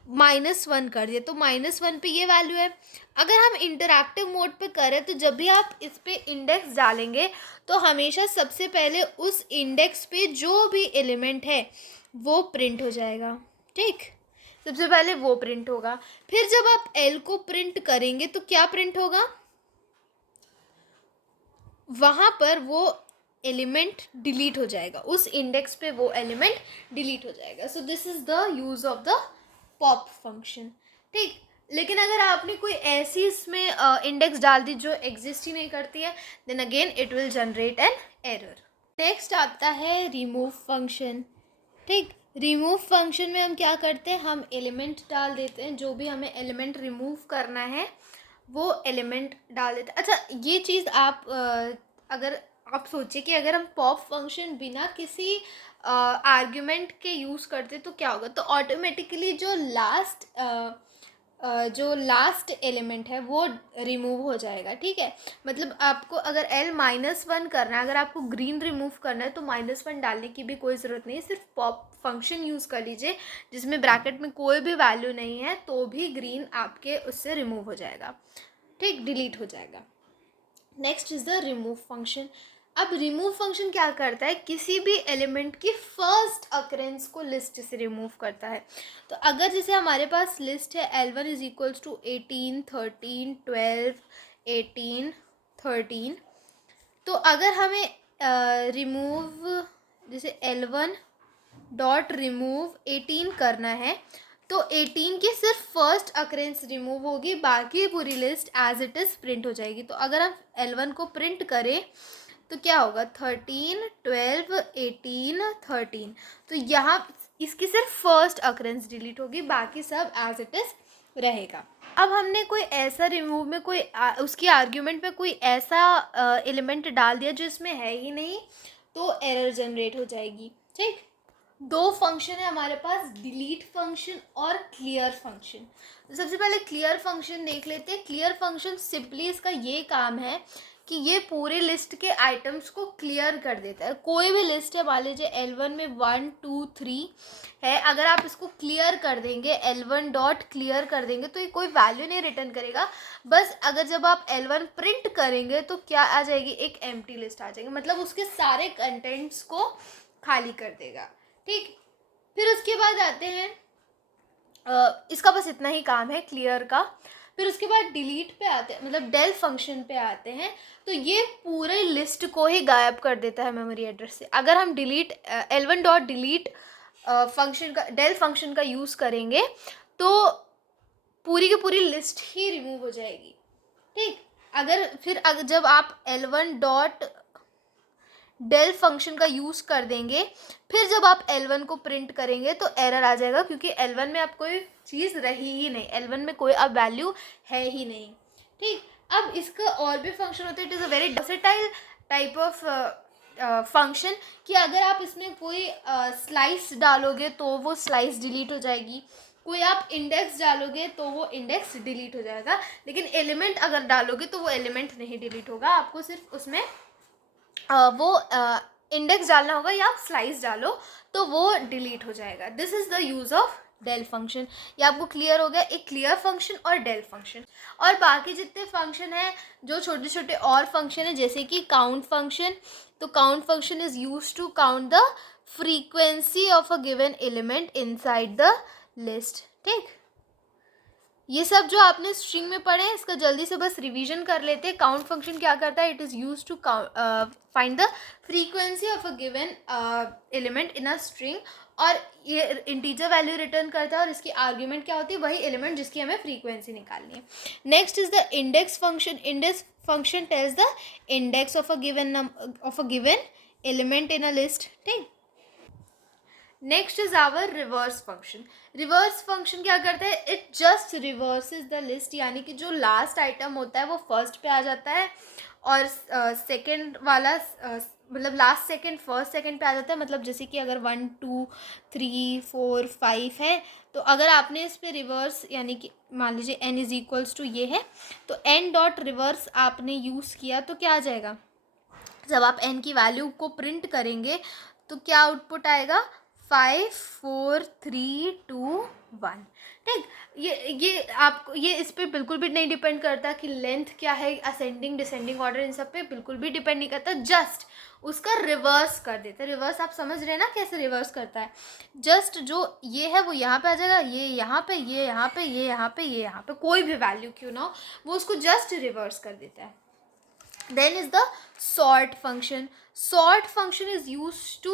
-1 कर दिया तो -1 पे ये वैल्यू है। अगर हम इंटरैक्टिव मोड पे करें तो जब भी आप इस पे इंडेक्स डालेंगे तो हमेशा सबसे पहले उस इंडेक्स पे जो भी एलिमेंट है वो प्रिंट हो जाएगा। ठीक, सबसे पहले वो प्रिंट होगा। फिर जब आप एल को प्रिंट करेंगे तो क्या प्रिंट होगा, वहाँ पर वो एलिमेंट डिलीट हो जाएगा, उस इंडेक्स पे वो एलिमेंट डिलीट हो जाएगा। So this is the use of the pop function. ठीक, लेकिन अगर आपने कोई ऐसी इसमें इंडेक्स डाल दी जो एग्जिस्ट ही नहीं करती है, then again it will generate an error. Next आता है रिमूव फंक्शन। ठीक, रिमूव फंक्शन में हम क्या करते हैं, हम एलिमेंट डाल देते हैं, जो भी हमें एलिमेंट रिमूव करना है वो एलिमेंट डाल देते हैं। अच्छा, ये चीज़ आप अगर आप सोचिए कि अगर हम पॉप फंक्शन बिना किसी आर्ग्यूमेंट के यूज़ करते तो क्या होगा, तो ऑटोमेटिकली जो लास्ट एलिमेंट है वो रिमूव हो जाएगा। ठीक है, मतलब आपको अगर L-1 करना है, अगर आपको ग्रीन रिमूव करना है तो -1 डालने की भी कोई ज़रूरत नहीं है, सिर्फ पॉप फंक्शन यूज़ कर लीजिए जिसमें ब्रैकेट में कोई भी वैल्यू नहीं है, तो भी ग्रीन आपके उससे रिमूव हो जाएगा। ठीक, डिलीट हो जाएगा। Next is the remove function. अब रिमूव फंक्शन क्या करता है, किसी भी एलिमेंट की फर्स्ट अकरेंस को लिस्ट से रिमूव करता है। तो अगर जैसे हमारे पास लिस्ट है L1 इज इक्वल्स टू 18, 13, 12, 18, 13, तो अगर हमें रिमूव जैसे L1 डॉट रिमूव 18 करना है तो 18 की सिर्फ फर्स्ट अकरेंस रिमूव होगी, बाकी पूरी list as it is print हो जाएगी। तो अगर हम L1 को प्रिंट करें तो क्या होगा, 13, 12, 18, 13, तो यहाँ इसकी सिर्फ फर्स्ट अकरेंस डिलीट होगी, बाकी सब एज इट इज़ रहेगा। अब हमने कोई ऐसा रिमूव में कोई उसकी आर्ग्यूमेंट में कोई ऐसा एलिमेंट डाल दिया जो इसमें है ही नहीं, तो एरर जनरेट हो जाएगी। ठीक, दो फंक्शन है हमारे पास, डिलीट फंक्शन और क्लियर फंक्शन। तो सबसे पहले क्लियर फंक्शन देख लेते हैं। क्लियर फंक्शन सिंपली इसका ये काम है कि ये पूरे लिस्ट के आइटम्स को क्लियर कर देता है। कोई भी लिस्ट है, मान लीजिए L1 में 1, 2, 3 है, अगर आप इसको क्लियर कर देंगे, L1 डॉट क्लियर कर देंगे तो ये कोई वैल्यू नहीं रिटर्न करेगा। बस अगर जब आप L1 प्रिंट करेंगे तो क्या आ जाएगी, एक एम्प्टी लिस्ट आ जाएगी, मतलब उसके सारे कंटेंट्स को खाली कर देगा। ठीक, फिर उसके बाद आते हैं इसका बस इतना ही काम है क्लियर का। फिर उसके बाद डिलीट पे आते हैं, मतलब डेल फंक्शन पे आते हैं, तो ये पूरे लिस्ट को ही गायब कर देता है मेमोरी एड्रेस से। अगर हम delete L1 dot delete function का, डेल फंक्शन का यूज़ करेंगे तो पूरी की पूरी लिस्ट ही रिमूव हो जाएगी। ठीक, अगर जब आप L1 डॉट डेल फंक्शन का यूज़ कर देंगे, फिर जब आप L1 को प्रिंट करेंगे तो एरर आ जाएगा, क्योंकि L1 में अब कोई चीज़ रही ही नहीं, L1 में कोई अब वैल्यू है ही नहीं। ठीक, अब इसका और भी फंक्शन होता है, it is a very versatile type of function, कि अगर आप इसमें कोई स्लाइस डालोगे तो वो स्लाइस डिलीट हो जाएगी, कोई आप इंडेक्स डालोगे तो वो इंडेक्स डिलीट हो जाएगा, लेकिन एलिमेंट अगर डालोगे तो वो एलिमेंट नहीं डिलीट होगा, आपको सिर्फ उसमें वो इंडेक्स डालना होगा या आप स्लाइस डालो तो वो डिलीट हो जाएगा। This is the use of del function. ये आपको क्लियर हो गया, एक क्लियर फंक्शन और डेल फंक्शन। और बाकी जितने फंक्शन हैं, जो छोटे छोटे और फंक्शन हैं, जैसे कि काउंट फंक्शन, तो count function is use to count the frequency of a given element inside the list. ठीक, ये सब जो आपने स्ट्रिंग में पढ़े हैं, इसका जल्दी से बस रिवीजन कर लेते हैं। काउंट फंक्शन क्या करता है, it is use to find the frequency of a given element in a string, और ये इंटीजर वैल्यू रिटर्न करता है, और इसकी आर्ग्यूमेंट क्या होती है, वही एलिमेंट जिसकी हमें फ्रीक्वेंसी निकालनी है। Next is the index function. Index function tells the index of a given element in a list. ठीक, next is our reverse function. Reverse function क्या करता है, it just reverses the list, यानी कि जो लास्ट आइटम होता है वो फर्स्ट पे आ जाता है, और सेकंड वाला मतलब लास्ट सेकंड फर्स्ट सेकंड पे आ जाता है। मतलब जैसे कि अगर 1, 2, 3, 4, 5 है, तो अगर आपने इस पे रिवर्स, यानी कि मान लीजिए n इज इक्वल्स टू ये है, तो n डॉट रिवर्स आपने यूज़ किया तो क्या आ जाएगा, जब आप n की वैल्यू को प्रिंट करेंगे तो क्या आउटपुट आएगा, 5 4 3 2 1। ठीक, ये आपको ये इस पर बिल्कुल भी नहीं डिपेंड करता कि लेंथ क्या है, असेंडिंग डिसेंडिंग ऑर्डर इन सब पे बिल्कुल भी डिपेंड नहीं करता, जस्ट उसका रिवर्स कर देते हैं। रिवर्स आप समझ रहे हैं ना कैसे रिवर्स करता है? जस्ट जो ये है वो यहाँ पे आ जाएगा, ये यहाँ पे, ये यहाँ पे, ये यहाँ पे, ये यहाँ पे, कोई भी वैल्यू क्यों ना हो, वो उसको जस्ट रिवर्स कर देता है। Then is the sort function. Sort function is used to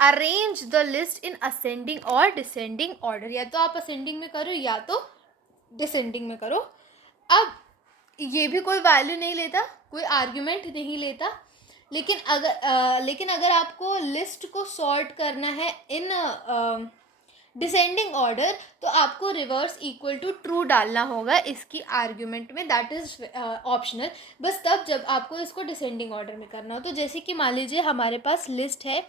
arrange the list in ascending or descending order. या तो आप ascending में करो या तो descending में करो। अब ये भी कोई वैल्यू नहीं लेता, कोई आर्ग्यूमेंट नहीं लेता, लेकिन अगर आपको लिस्ट को सॉर्ट करना है इन डिसेंडिंग ऑर्डर तो आपको रिवर्स इक्वल टू ट्रू डालना होगा इसकी आर्ग्यूमेंट में, दैट इज़ ऑप्शनल, बस तब जब आपको इसको डिसेंडिंग ऑर्डर में करना हो। तो जैसे कि मान लीजिए हमारे पास लिस्ट है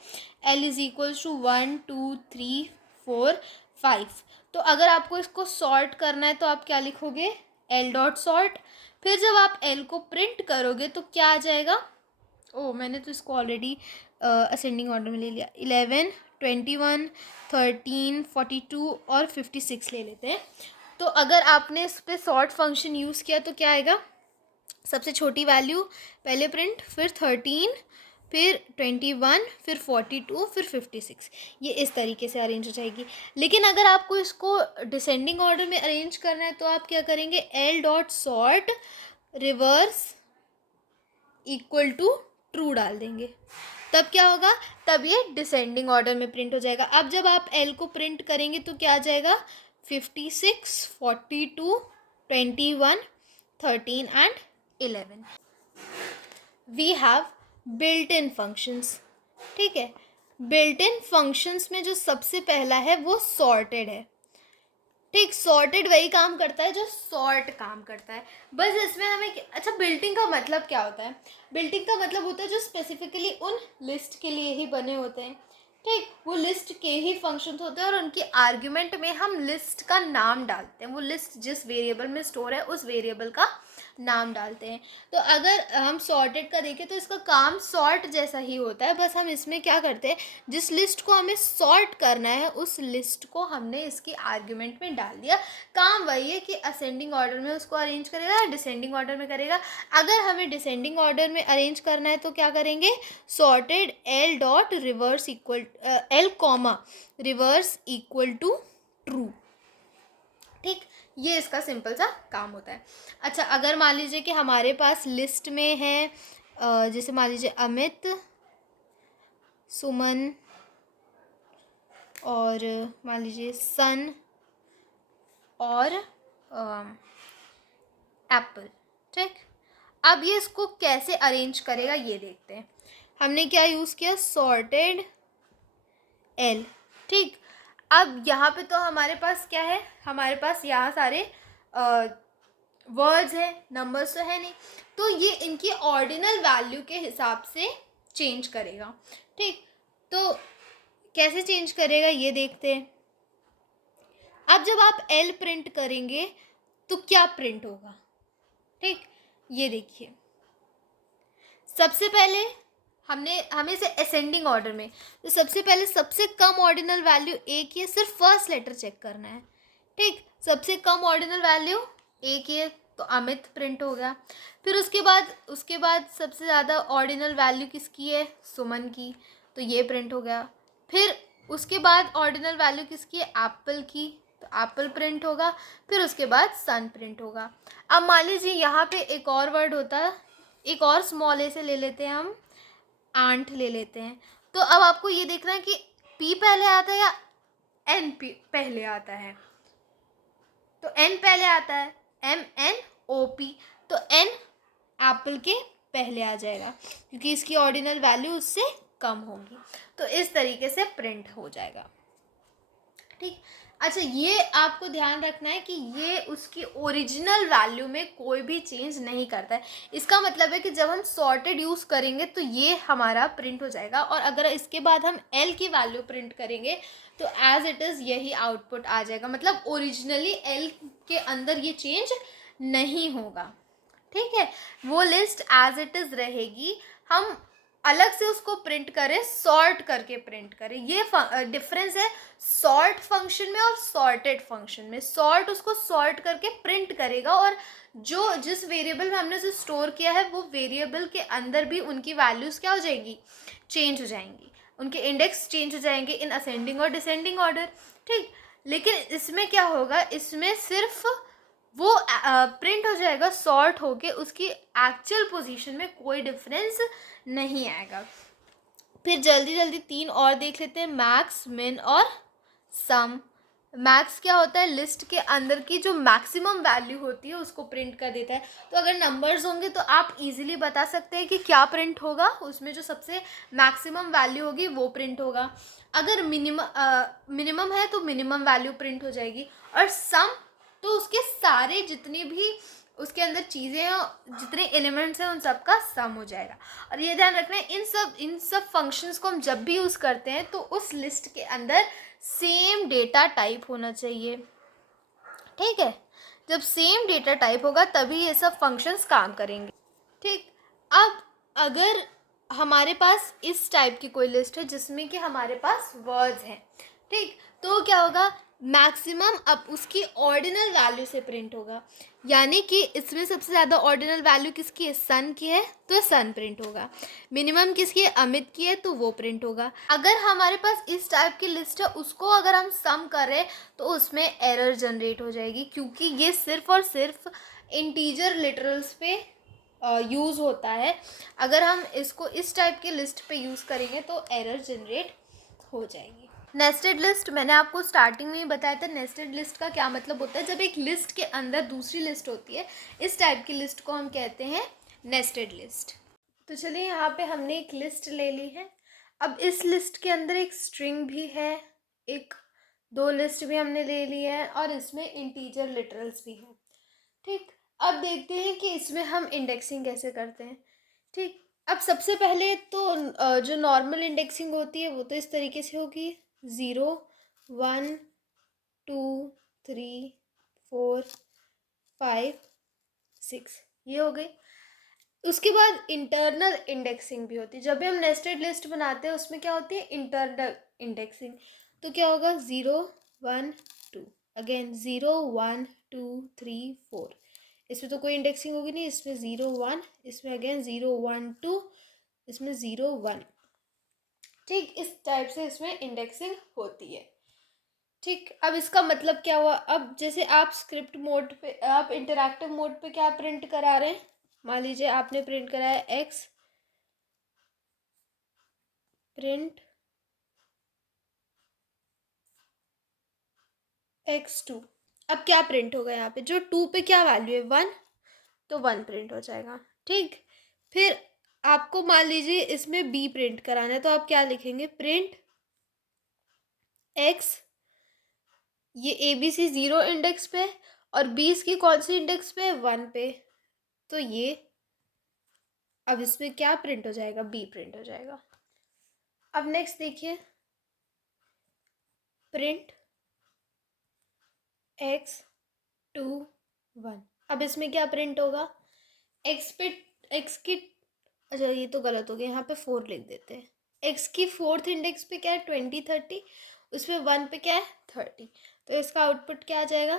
L इज़ इक्वल्स टू 1 2 3 4 5, तो अगर आपको इसको सॉर्ट करना है तो आप क्या लिखोगे? L dot sort. फिर जब आप L को प्रिंट करोगे तो क्या आ जाएगा? मैंने तो इसको ऑलरेडी असेंडिंग ऑर्डर में ले लिया। 11 21 13 42 और 56 ले लेते हैं। तो अगर आपने इस पर सॉर्ट फंक्शन यूज़ किया तो क्या आएगा? सबसे छोटी वैल्यू पहले प्रिंट, फिर 13, फिर 21, फिर 42, फिर 56, ये इस तरीके से अरेंज हो जाएगी। लेकिन अगर आपको इसको डिसेंडिंग ऑर्डर में अरेंज करना है तो आप क्या करेंगे? L dot sort reverse equal to true डाल देंगे, तब क्या होगा? तब ये डिसेंडिंग ऑर्डर में प्रिंट हो जाएगा। अब जब आप L को प्रिंट करेंगे तो क्या आ जाएगा? 56 42 21 13 and 11। We have built in functions. ठीक है, बिल्ट इन फंक्शंस में जो सबसे पहला है वो सॉर्टेड है। ठीक, सॉर्टेड वही काम करता है जो सॉर्ट काम करता है, बस इसमें हमें अच्छा बिल्टिंग का मतलब क्या होता है? बिल्टिंग का मतलब होता है जो स्पेसिफिकली उन लिस्ट के लिए ही बने होते हैं। ठीक, वो लिस्ट के ही फंक्शंस होते हैं और उनके आर्ग्यूमेंट में हम लिस्ट का नाम डालते हैं, वो लिस्ट जिस वेरिएबल में स्टोर है उस वेरिएबल का नाम डालते हैं। तो अगर हम सॉर्टेड का देखें तो इसका काम सॉर्ट जैसा ही होता है, बस हम इसमें क्या करते हैं, जिस लिस्ट को हमें सॉर्ट करना है उस लिस्ट को हमने इसकी आर्ग्यूमेंट में डाल दिया। काम वही है कि असेंडिंग ऑर्डर में उसको अरेंज करेगा या डिसेंडिंग ऑर्डर में करेगा। अगर हमें डिसेंडिंग ऑर्डर में अरेंज करना है तो क्या करेंगे? Sorted L dot reverse equal L comma reverse equal to true. ठीक, ये इसका सिंपल सा काम होता है। अच्छा, अगर मान लीजिए कि हमारे पास लिस्ट में है जैसे मान लीजिए अमित, सुमन और मान लीजिए सन और एप्पल। ठीक, अब ये इसको कैसे अरेंज करेगा ये देखते हैं। हमने क्या यूज़ किया? Sorted L। ठीक, अब यहाँ पे तो हमारे पास क्या है? हमारे पास यहाँ सारे वर्ड्स है, नंबर्स तो है नहीं, तो ये इनकी ऑर्डिनल वैल्यू के हिसाब से चेंज करेगा। ठीक, तो कैसे चेंज करेगा ये देखते हैं। अब जब आप L प्रिंट करेंगे तो क्या प्रिंट होगा? ठीक, ये देखिए, सबसे पहले हमें से असेंडिंग ऑर्डर में तो सबसे पहले सबसे कम ऑर्डिनल वैल्यू एक ही है, सिर्फ फर्स्ट लेटर चेक करना है। ठीक, सबसे कम ऑर्डिनल वैल्यू एक ही है तो अमित प्रिंट हो गया। फिर उसके बाद सबसे ज़्यादा ऑर्डिनल वैल्यू किसकी है? सुमन की, तो ये प्रिंट हो गया। फिर उसके बाद ऑर्डिनल वैल्यू किसकी है? एप्पल की, तो एप्पल प्रिंट होगा। फिर उसके बाद सन प्रिंट होगा। अब मान लीजिए यहाँ पे एक और वर्ड होता है, एक और स्मॉल ए से ले लेते हैं हम, आंट ले लेते हैं। तो अब आपको ये देखना है कि पी पहले आता है या एन पहले आता है। तो एन पहले आता है, MNOP, तो एन एप्पल के पहले आ जाएगा क्योंकि इसकी ऑर्डिनल वैल्यू उससे कम होगी। तो इस तरीके से प्रिंट हो जाएगा। ठीक, अच्छा, ये आपको ध्यान रखना है कि ये उसकी ओरिजिनल वैल्यू में कोई भी चेंज नहीं करता है। इसका मतलब है कि जब हम सॉर्टेड यूज़ करेंगे तो ये हमारा प्रिंट हो जाएगा, और अगर इसके बाद हम L की वैल्यू प्रिंट करेंगे तो एज इट इज़ यही आउटपुट आ जाएगा, मतलब ओरिजिनली L के अंदर ये चेंज नहीं होगा। ठीक है, वो लिस्ट एज इट इज़ रहेगी। हम अलग से उसको प्रिंट करें, सॉर्ट करके प्रिंट करें। ये डिफरेंस है सॉर्ट फंक्शन में और सॉर्टेड फंक्शन में। सॉर्ट उसको सॉर्ट करके प्रिंट करेगा और जो जिस वेरिएबल में हमने उसे स्टोर किया है वो वेरिएबल के अंदर भी उनकी वैल्यूज़ क्या हो जाएंगी, चेंज हो जाएंगी, उनके इंडेक्स चेंज हो जाएंगे इन असेंडिंग और डिसेंडिंग ऑर्डर। ठीक, लेकिन इसमें क्या होगा, इसमें सिर्फ वो प्रिंट हो जाएगा सॉर्ट होके, उसकी एक्चुअल पोजीशन में कोई डिफरेंस नहीं आएगा। फिर जल्दी जल्दी 3 और देख लेते हैं, मैक्स, मिन और सम। मैक्स क्या होता है, लिस्ट के अंदर की जो मैक्सिमम वैल्यू होती है उसको प्रिंट कर देता है। तो अगर नंबर्स होंगे तो आप इजीली बता सकते हैं कि क्या प्रिंट होगा, उसमें जो सबसे मैक्सिमम वैल्यू होगी वो प्रिंट होगा। अगर मिनिमम है तो मिनिमम वैल्यू प्रिंट हो जाएगी। और सम तो उसके सारे जितने भी उसके अंदर चीज़ें हैं, जितने एलिमेंट्स हैं, उन सब का सम हो जाएगा। और ये ध्यान रखना है, इन सब फंक्शंस को हम जब भी यूज़ करते हैं तो उस लिस्ट के अंदर सेम डेटा टाइप होना चाहिए। ठीक है, जब सेम डेटा टाइप होगा तभी ये सब फंक्शंस काम करेंगे। ठीक, अब अगर हमारे पास इस टाइप की कोई लिस्ट है जिसमें कि हमारे पास वर्ड्स हैं, ठीक, तो क्या होगा, मैक्सिमम अब उसकी ऑर्डिनल वैल्यू से प्रिंट होगा। यानी कि इसमें सबसे ज़्यादा ऑर्डिनल वैल्यू किसकी है, सन की है, तो सन प्रिंट होगा। मिनिमम किसकी है, अमित की है, तो वो प्रिंट होगा। अगर हमारे पास इस टाइप की लिस्ट है, उसको अगर हम सम करें तो उसमें एरर जनरेट हो जाएगी, क्योंकि ये सिर्फ और सिर्फ इंटीजर लिटरल्स पे यूज़ होता है। अगर हम इसको इस टाइप की लिस्ट पे यूज़ करेंगे तो एरर जनरेट हो जाएगी। नेस्टेड लिस्ट मैंने आपको स्टार्टिंग में ही बताया था। नेस्टेड लिस्ट का क्या मतलब होता है, जब एक लिस्ट के अंदर दूसरी लिस्ट होती है, इस टाइप की लिस्ट को हम कहते हैं नेस्टेड लिस्ट। तो चलिए, यहाँ पे हमने एक लिस्ट ले ली है। अब इस लिस्ट के अंदर एक स्ट्रिंग भी है, एक दो लिस्ट भी हमने ले ली है, और इसमें इंटीजर लिटरल्स भी हैं। ठीक, अब देखते हैं कि इसमें हम इंडेक्सिंग कैसे करते हैं। ठीक, अब सबसे पहले तो जो नॉर्मल इंडेक्सिंग होती है वो तो इस तरीके से होगी, 0 1 2 3 4 5 6, ये हो गई। उसके बाद इंटरनल इंडेक्सिंग भी होती है। जब भी हम नेस्टेड लिस्ट बनाते हैं उसमें क्या होती है, इंटरनल इंडेक्सिंग। तो क्या होगा, 0 1 2, अगेन 0 1 2 3 4। इसमें तो कोई इंडेक्सिंग होगी नहीं, इसमें 0 1, इसमें अगेन 0 1 2, इसमें 0 1। ठीक, इस टाइप से इसमें इंडेक्सिंग होती है। ठीक, अब इसका मतलब क्या हुआ, अब जैसे आप स्क्रिप्ट मोड पे, आप इंटरैक्टिव मोड पे क्या प्रिंट करा रहे हैं, मान लीजिए आपने प्रिंट कराया एक्स प्रिंट x2। अब क्या प्रिंट होगा, यहाँ पे जो 2 पे क्या वैल्यू है, 1, तो 1 प्रिंट हो जाएगा। ठीक, फिर आपको मान लीजिए इसमें b प्रिंट कराना है, तो आप क्या लिखेंगे, प्रिंट x, ये ABC 0 इंडेक्स पे और b इसकी कौन सी इंडेक्स पे, 1 पे, तो ये अब इसमें क्या प्रिंट हो जाएगा, b प्रिंट हो जाएगा। अब नेक्स्ट देखिए, प्रिंट x2 1। अब इसमें क्या प्रिंट होगा, x पे, x की, अच्छा ये तो गलत हो गया, यहाँ पे 4 लिख देते हैं। x की 4th इंडेक्स पे क्या है, 20 30, उसमें 1 पे क्या है, 30, तो इसका आउटपुट क्या आ जाएगा,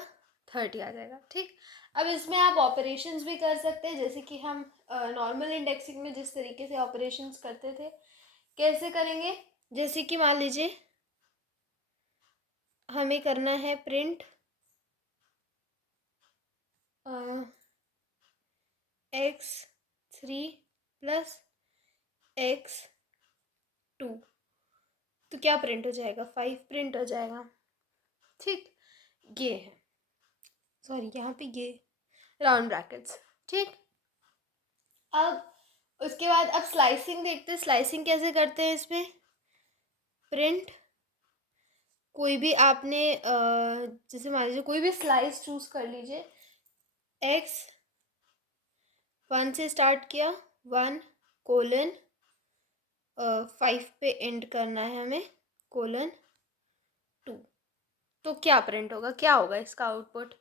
30 आ जाएगा। ठीक, अब इसमें आप ऑपरेशंस भी कर सकते हैं, जैसे कि हम नॉर्मल इंडेक्सिंग में जिस तरीके से ऑपरेशंस करते थे, कैसे करेंगे, जैसे कि मान लीजिए हमें करना है प्रिंट x3 प्लस x2, तो क्या प्रिंट हो जाएगा, 5 प्रिंट हो जाएगा। ठीक, ये है, सॉरी यहाँ पे ये राउंड ब्रैकेट्स। ठीक, अब उसके बाद अब स्लाइसिंग देखते हैं, स्लाइसिंग कैसे करते हैं इसमें, प्रिंट कोई भी आपने जैसे मान लीजिए कोई भी स्लाइस चूज कर लीजिए, x 1 से स्टार्ट किया, 1 कोलन 5 पे एंड करना है हमें, कोलन 2, तो क्या प्रिंट होगा, क्या होगा इसका आउटपुट,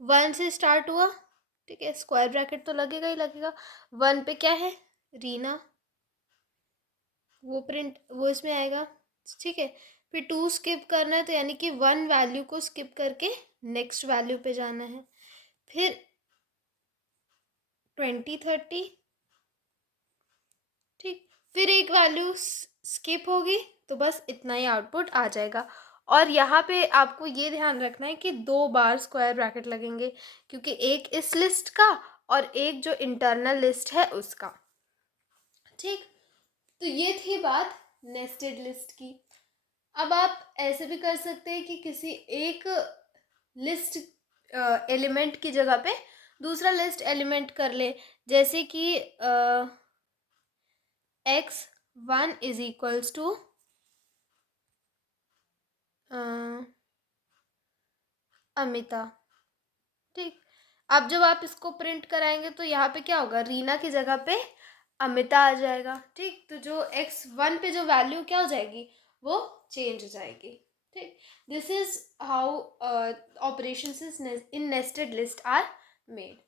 1 से स्टार्ट हुआ, ठीक है, स्क्वायर ब्रैकेट तो लगेगा ही लगेगा, 1 पे क्या है, रीना, वो इसमें आएगा, ठीक है। फिर 2 स्किप करना है, तो यानी कि 1 वैल्यू को स्किप करके नेक्स्ट वैल्यू पे जाना है। फिर 20 30, ठीक। फिर एक वैल्यू स्किप होगी, तो बस इतना ही आउटपुट आ जाएगा। और यहाँ पे आपको ये ध्यान रखना है कि 2 बार स्क्वायर ब्रैकेट लगेंगे, क्योंकि एक इस लिस्ट का और एक जो इंटरनल लिस्ट है उसका, ठीक। तो ये थी बात नेस्टेड लिस्ट की। अब आप ऐसे भी कर सकते हैं कि किसी एक लिस्ट एलिमेंट की जगह पे दूसरा लिस्ट एलिमेंट कर ले, जैसे कि x1 is equals to Amita, ठीक। अब जब आप इसको प्रिंट कराएंगे तो यहाँ पे क्या होगा, रीना की जगह पे अमिता आ जाएगा, ठीक। तो जो x1 पे जो वैल्यू क्या हो जाएगी, वो चेंज हो जाएगी, ठीक। This is how operations in nested list are made.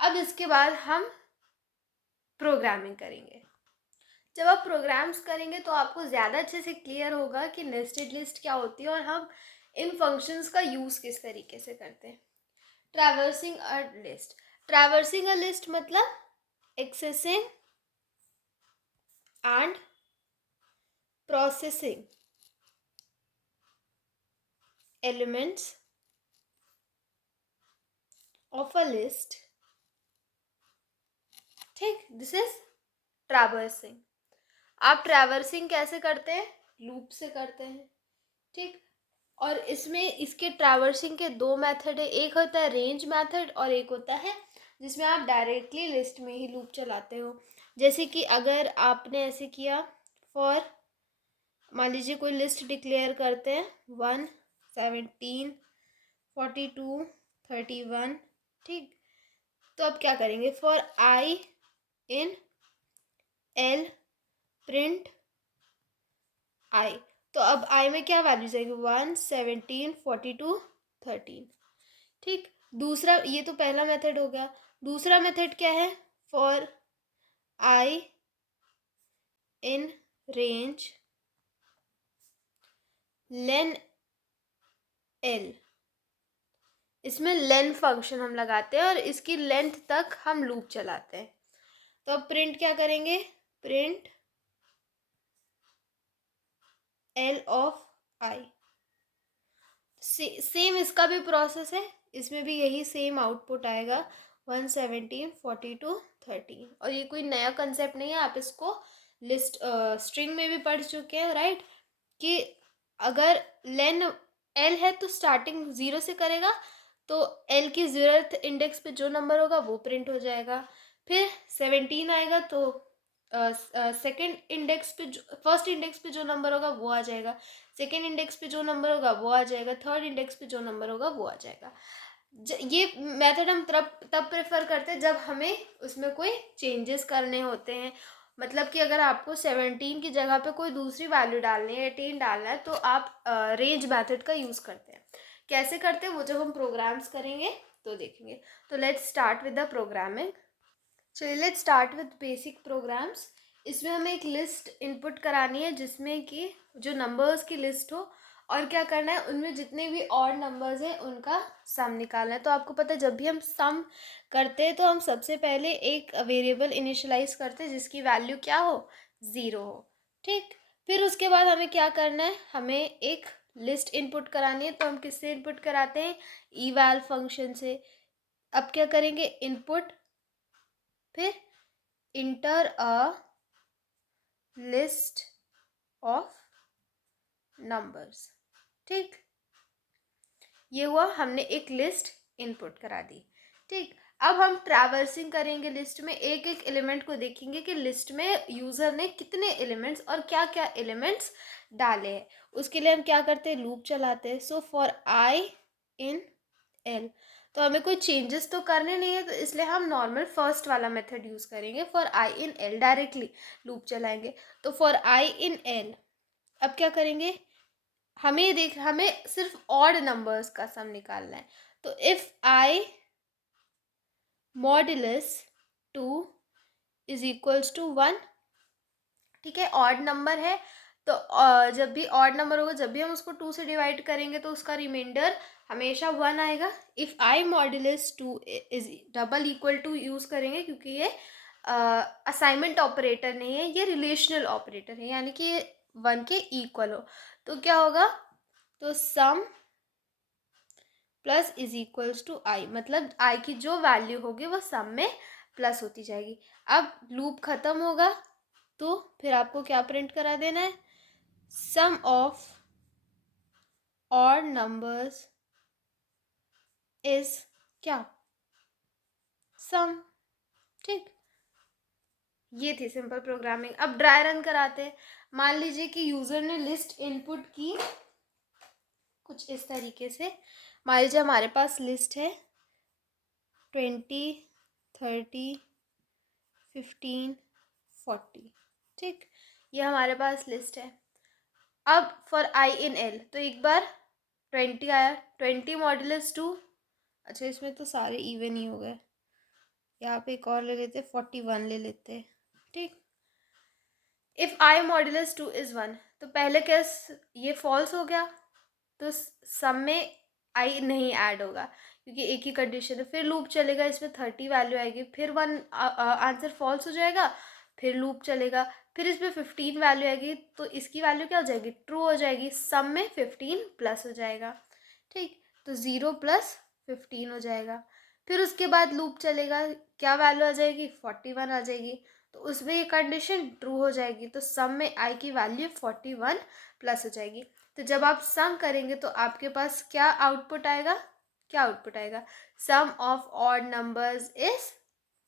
अब इसके बाद हम प्रोग्रामिंग करेंगे। जब आप प्रोग्राम्स करेंगे तो आपको ज़्यादा अच्छे से क्लियर होगा कि नेस्टेड लिस्ट क्या होती है और हम इन फंक्शंस का यूज़ किस तरीके से करते हैं। Traversing a list, traversing a list मतलब accessing and processing elements of a list, ठीक। This is traversing. आप ट्रैवर्सिंग कैसे करते हैं, लूप से करते हैं, ठीक। और इसमें इसके ट्रैवर्सिंग के 2 मेथड है, एक होता है रेंज मेथड और एक होता है जिसमें आप डायरेक्टली लिस्ट में ही लूप चलाते हो। जैसे कि अगर आपने ऐसे किया, फॉर मान लीजिए कोई लिस्ट डिक्लेयर करते हैं 1 17 42 31, ठीक। तो अब क्या करेंगे, for I in L print I, तो अब आई में क्या वैल्यू जाएगी, 1 17 42 13, ठीक। दूसरा, ये तो पहला मेथड हो गया। दूसरा मेथड क्या है, for I in range lane L, इसमें लेन फंक्शन हम लगाते हैं और इसकी लेंथ तक हम लूप चलाते हैं। तो अब प्रिंट क्या करेंगे, print L of I. Same इसका भी प्रोसेस है, इसमें भी यही सेम आउटपुट आएगा 1 17 42 13। और ये कोई नया कंसेप्ट नहीं है, आप इसको लिस्ट स्ट्रिंग में भी पढ़ चुके हैं, राइट। कि अगर लेन एल है तो स्टार्टिंग 0 से करेगा, तो एल की 0th इंडेक्स पे जो नंबर होगा वो प्रिंट हो जाएगा। फिर 17 आएगा तो सेकेंड इंडेक्स पे जो फर्स्ट इंडेक्स पे जो नंबर होगा वो आ जाएगा, सेकेंड इंडेक्स पे जो नंबर होगा वो आ जाएगा, थर्ड इंडेक्स पे जो नंबर होगा वो आ जाएगा। ये मेथड हम तब प्रेफर करते हैं जब हमें उसमें कोई चेंजेस करने होते हैं। मतलब कि अगर आपको 17 की जगह पे कोई दूसरी वैल्यू डालनी है, 18 डालना है, तो आप रेंज मेथड का यूज़ करते हैं। कैसे करते हैं वो जब हम प्रोग्राम्स करेंगे तो देखेंगे। तो let's start with the programming. चलिए let's start with basic programs. इसमें हमें एक लिस्ट इनपुट करानी है जिसमें कि जो नंबर्स की लिस्ट हो, और क्या करना है, उनमें जितने भी ऑड नंबर्स हैं उनका सम निकालना है। तो आपको पता है जब भी हम सम करते हैं तो हम सबसे पहले एक वेरिएबल इनिशियलाइज करते हैं जिसकी वैल्यू क्या हो, 0 हो, ठीक। फिर उसके बाद हमें क्या करना है, हमें एक लिस्ट इनपुट करानी है। तो हम किससे इनपुट कराते हैं, eval फंक्शन से। अब क्या करेंगे, इनपुट, फिर inter a list of numbers, ठीक। ये हुआ, हमने एक लिस्ट इनपुट करा दी, ठीक। अब हम ट्रैवर्सिंग करेंगे लिस्ट में, एक एक एलिमेंट को देखेंगे कि लिस्ट में यूज़र ने कितने एलिमेंट्स और क्या क्या एलिमेंट्स डाले हैं। उसके लिए हम क्या करते हैं, लूप चलाते हैं। So for I in L, तो हमें कोई चेंजेस तो करने नहीं है, तो इसलिए हम नॉर्मल फर्स्ट वाला मेथड यूज़ करेंगे। For I in L directly loop चलाएंगे। तो फॉर आई इन एल, अब क्या करेंगे, हमें सिर्फ ऑड नंबर्स का सम निकालना है। तो if I modulus 2 is equals to 1, ठीक है। ऑड नंबर है तो जब भी ऑड नंबर होगा, जब भी हम उसको 2 से डिवाइड करेंगे तो उसका रिमाइंडर हमेशा 1 आएगा। If i modulus 2 is double equal to use करेंगे, क्योंकि ये असाइनमेंट ऑपरेटर नहीं है, ये रिलेशनल ऑपरेटर है, यानी कि ये 1 के इक्वल हो। तो क्या होगा, तो सम प्लस इज इक्वल्स टू आई, मतलब आई की जो वैल्यू होगी वो सम में प्लस होती जाएगी। अब लूप ख़त्म होगा तो फिर आपको क्या प्रिंट करा देना है, सम ऑफ ऑड नंबर्स इज क्या, सम। ठीक, ये थी सिंपल प्रोग्रामिंग। अब ड्राई रन कराते हैं। मान लीजिए कि यूज़र ने लिस्ट इनपुट की कुछ इस तरीके से। मान लीजिए हमारे पास लिस्ट है 20, 30, 15, 40। ठीक, ये हमारे पास लिस्ट है। अब फॉर आई इन एल तो एक बार 20 आया, 20 मॉड्यूलस 2। अच्छा, इसमें तो सारे इवन ही हो गए, यहाँ पे एक और ले लेते, 41 ले लेते। ठीक, इफ़ आई मॉड्यूलस 2 इज़ 1, तो पहले केस ये फॉल्स हो गया, तो सम में आई नहीं ऐड होगा क्योंकि एक ही कंडीशन है। फिर लूप चलेगा, इसमें 30 वैल्यू आएगी, फिर 1 आंसर फॉल्स हो जाएगा, फिर लूप चलेगा, फिर इसमें 15 वैल्यू आएगी, तो इसकी वैल्यू क्या हो जाएगी, ट्रू हो जाएगी। सम में 15 प्लस हो जाएगा। ठीक, तो 0 प्लस 15 हो जाएगा। फिर उसके बाद लूप चलेगा, क्या वैल्यू आ जाएगी, 41 आ जाएगी, तो उसमें ये कंडीशन ट्रू हो जाएगी, तो सम में आई की वैल्यू 41 प्लस हो जाएगी। तो जब आप सम करेंगे तो आपके पास क्या आउटपुट आएगा, क्या आउटपुट आएगा, सम ऑफ ऑड नंबर्स इज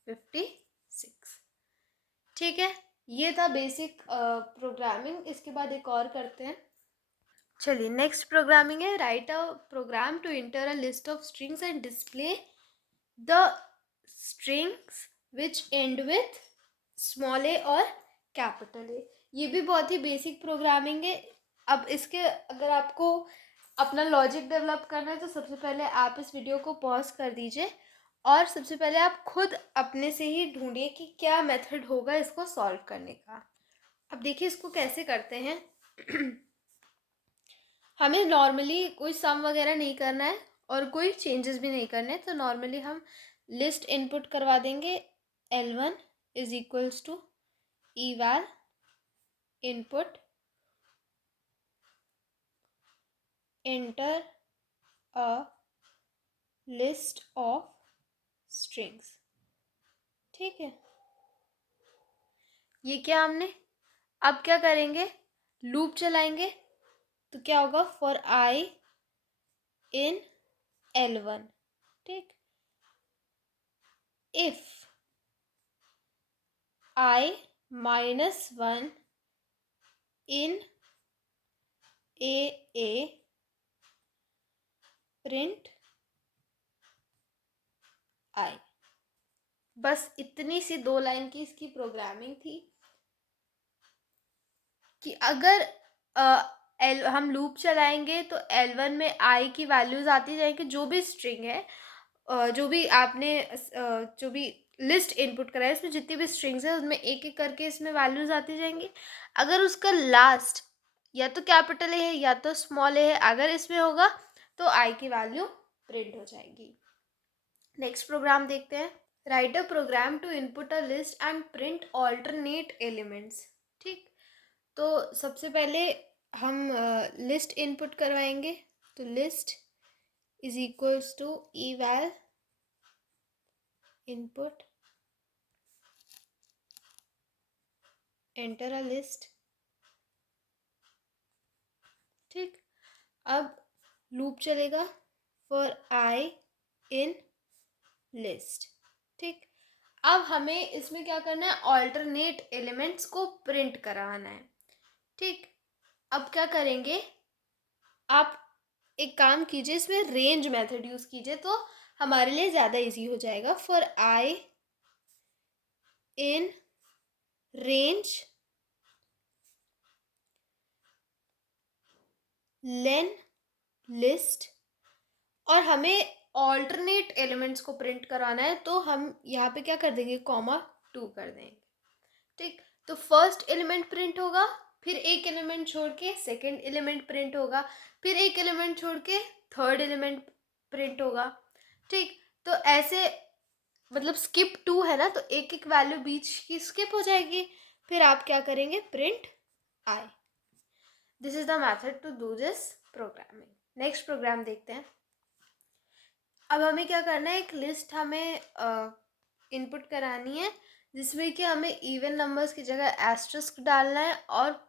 56। ठीक है, ये था बेसिक प्रोग्रामिंग। इसके बाद एक और करते हैं। चलिए, नेक्स्ट प्रोग्रामिंग है, write a program to enter a list of strings and display the strings which end with small A और कैपिटल ए। ये भी बहुत ही बेसिक प्रोग्रामिंग है। अब इसके अगर आपको अपना लॉजिक डेवलप करना है तो सबसे पहले आप इस वीडियो को पॉज कर दीजिए और सबसे पहले आप खुद अपने से ही ढूंढिए कि क्या मेथड होगा इसको सॉल्व करने का। अब देखिए इसको कैसे करते हैं। हमें नॉर्मली कोई सम वगैरह नहीं करना है और कोई चेंजेस भी नहीं करने हैं, तो नॉर्मली हम लिस्ट इनपुट करवा देंगे। L1 is equals to eval input enter a list of strings। ठीक है, ये क्या हमने, अब क्या करेंगे, लूप चलाएंगे, तो क्या होगा, फॉर आई इन L1। ठीक, if I -1 in A print I. बस इतनी सी 2 लाइन की इसकी प्रोग्रामिंग थी कि अगर हम लूप चलाएंगे तो L1 में आई की वैल्यूज़ आती जाएंगी, जो भी स्ट्रिंग है, जो भी आपने जो भी लिस्ट इनपुट करा है इसमें जितनी भी स्ट्रिंग्स है उसमें एक एक करके इसमें वैल्यूज़ आती जाएंगी। अगर उसका लास्ट या तो कैपिटल ए है या तो स्मॉल ए है, अगर इसमें होगा तो आई की वैल्यू प्रिंट हो जाएगी। नेक्स्ट प्रोग्राम देखते हैं। Write a program to input a list and print alternate elements. ठीक, तो सबसे पहले हम लिस्ट इनपुट करवाएंगे, तो list is equals to eval input enter a list। ठीक, अब लूप चलेगा फॉर आई इन लिस्ट। ठीक, अब हमें इसमें क्या करना है, ऑल्टरनेट एलिमेंट्स को प्रिंट कराना है। ठीक, अब क्या करेंगे, आप एक काम कीजिए, इसमें रेंज मेथड यूज़ कीजिए तो हमारे लिए ज़्यादा इजी हो जाएगा। For I in range len list, और हमें ऑल्टरनेट एलिमेंट्स को प्रिंट कराना है तो हम यहाँ पे क्या कर देंगे, कॉमा 2 कर देंगे। ठीक, तो फर्स्ट एलिमेंट प्रिंट होगा, फिर एक एलिमेंट छोड़ के सेकेंड एलिमेंट प्रिंट होगा, फिर एक एलिमेंट छोड़ के थर्ड एलिमेंट प्रिंट होगा। ठीक, तो ऐसे मतलब स्किप 2 है ना, तो एक एक वैल्यू बीच की स्किप हो जाएगी। फिर आप क्या करेंगे, print i. This is the method to do this programming. Next program देखते हैं। अब हमें क्या करना है, एक लिस्ट हमें इनपुट करानी है जिसमें कि हमें इवन नंबर्स की जगह एस्टरिस्क डालना है और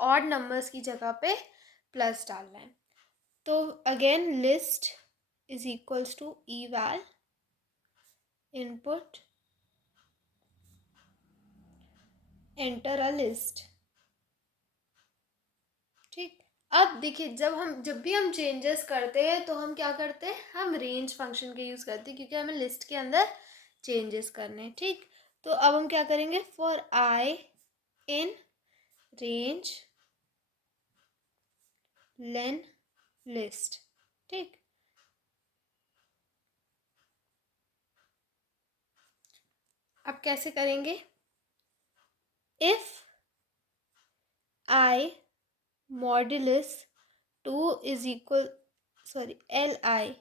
ऑड नंबर्स की जगह पे प्लस डालना है। तो again list is equals to eval input enter a list. ठीक, अब देखिए जब भी हम चेंजेस करते हैं तो हम क्या करते हैं, हम रेंज फंक्शन के यूज़ करते हैं क्योंकि हमें लिस्ट के अंदर चेंजेस करने हैं। ठीक, तो अब हम क्या करेंगे, for I in range len list. ठीक, अब कैसे करेंगे, if I modulus 2 is equal, sorry L I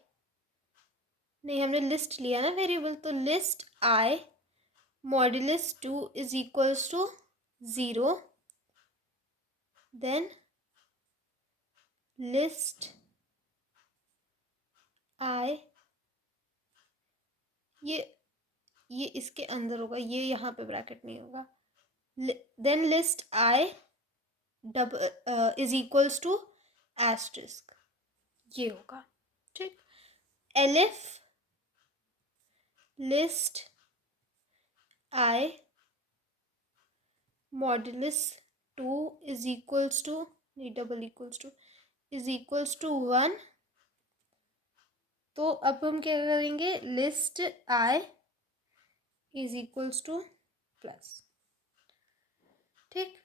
नहीं, हमने लिस्ट लिया ना वेरिएबल, तो list I modulus 2 is equals to 0, then list I, ये इसके अंदर होगा, ये यहाँ पे ब्रैकेट नहीं होगा, then list I dub is equals to asterisk, ये होगा। ठीक, elif list I modulus 2 is equals to, नहीं double equals to, is equals to 1, तो अब हम क्या करेंगे, list I is equals to plus. ठीक,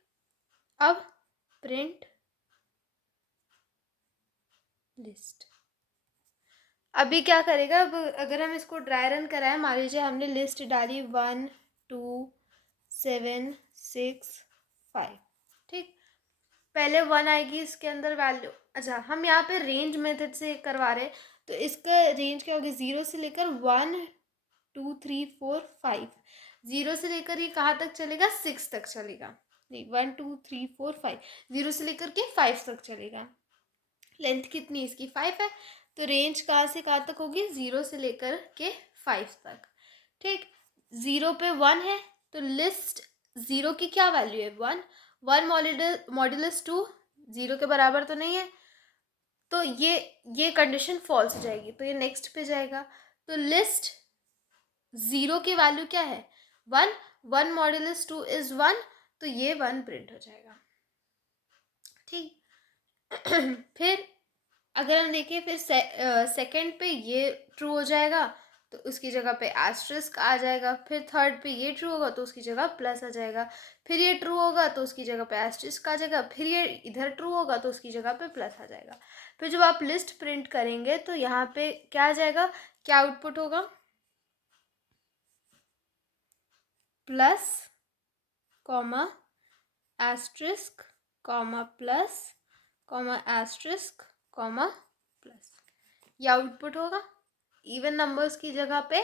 अब प्रिंट लिस्ट। अभी क्या करेगा, अब अगर हम इसको ड्राई रन कराएं, मान लीजिए हमने लिस्ट डाली 1 2 7 6 5। ठीक, पहले 1 आएगी इसके अंदर वैल्यू। अच्छा, हम यहाँ पे रेंज मेथड से करवा रहे हैं, तो इसका रेंज क्या होगी, 0 से लेकर 1 2 3 4 5, 0 से लेकर ये कहाँ तक चलेगा, 6 तक चलेगा, नहीं 1 2 3 4 5, 0 से लेकर के 5 तक चलेगा। लेंथ कितनी इसकी 5 है, तो रेंज कहाँ से कहाँ तक होगी, 0 से लेकर के 5 तक। ठीक, 0 पे 1 है, तो लिस्ट 0 की क्या वैल्यू है, 1, 1 मॉड्यूलस 2 0 के बराबर तो नहीं है, तो ये कंडीशन फॉल्स हो जाएगी, तो ये नेक्स्ट पे जाएगा। तो लिस्ट 0 की वैल्यू क्या है, 1, 1 मॉड्यूलस 2 इज 1, तो ये 1 प्रिंट हो जाएगा। ठीक फिर अगर हम देखें, फिर सेकंड पे ये ट्रू हो जाएगा, तो उसकी जगह पे एस्ट्रिस्क आ जाएगा। फिर थर्ड पे ये ट्रू होगा तो उसकी जगह प्लस आ जाएगा। फिर ये ट्रू होगा तो उसकी जगह पे एस्ट्रिस्क आ जाएगा। फिर ये इधर ट्रू होगा तो उसकी जगह पे प्लस आ जाएगा। फिर जब आप लिस्ट प्रिंट करेंगे तो यहाँ पे क्या आ जाएगा, क्या आउटपुट होगा, plus comma asterisk comma plus comma asterisk comma plus, ये आउटपुट होगा। इवन नंबर्स की जगह पे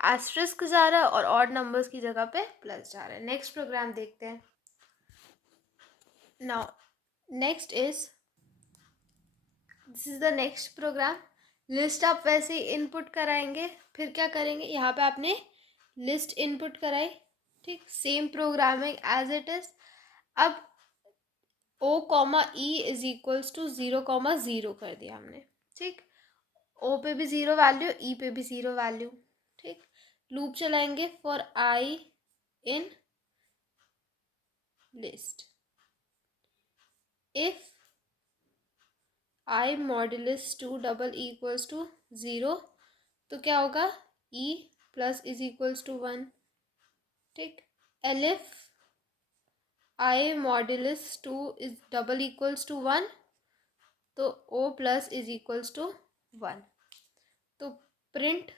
एस्ट्रिस्क जा रहा है और ऑड नंबर्स की जगह पे प्लस जा रहा है। नेक्स्ट प्रोग्राम देखते हैं। Now next is, this is the next program. List आप वैसे ही इनपुट कराएंगे, फिर क्या करेंगे, यहाँ पे आपने लिस्ट इनपुट कराई। ठीक, same programming as it is. अब O comma E is equals to 0,0 कर दिया हमने। ठीक, ओ पे भी 0 वैल्यू, ई पे भी 0 वैल्यू। ठीक, लूप चलाएंगे for I in list, if I modulus 2 double equals to 0, तो क्या होगा, e plus is equals to 1। ठीक, elif i modulus 2 is double equals to 1, तो o plus is equals to 1। तो प्रिंट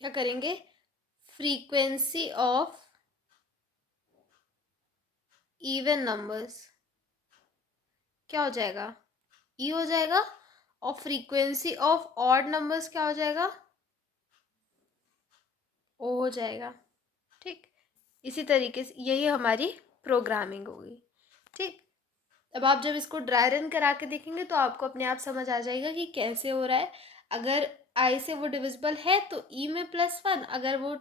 क्या करेंगे, फ्रीक्वेंसी ऑफ इवन नंबर्स क्या हो जाएगा, ई हो जाएगा, और फ्रीक्वेंसी ऑफ ऑड नंबर्स क्या हो जाएगा, ओ हो जाएगा। ठीक, इसी तरीके से यही हमारी प्रोग्रामिंग होगी। ठीक, अब आप जब इसको ड्राई रन करा के देखेंगे तो आपको अपने आप समझ आ जाएगा कि कैसे हो रहा है। अगर आई से वो डिविजिबल है तो ई में +1, अगर वो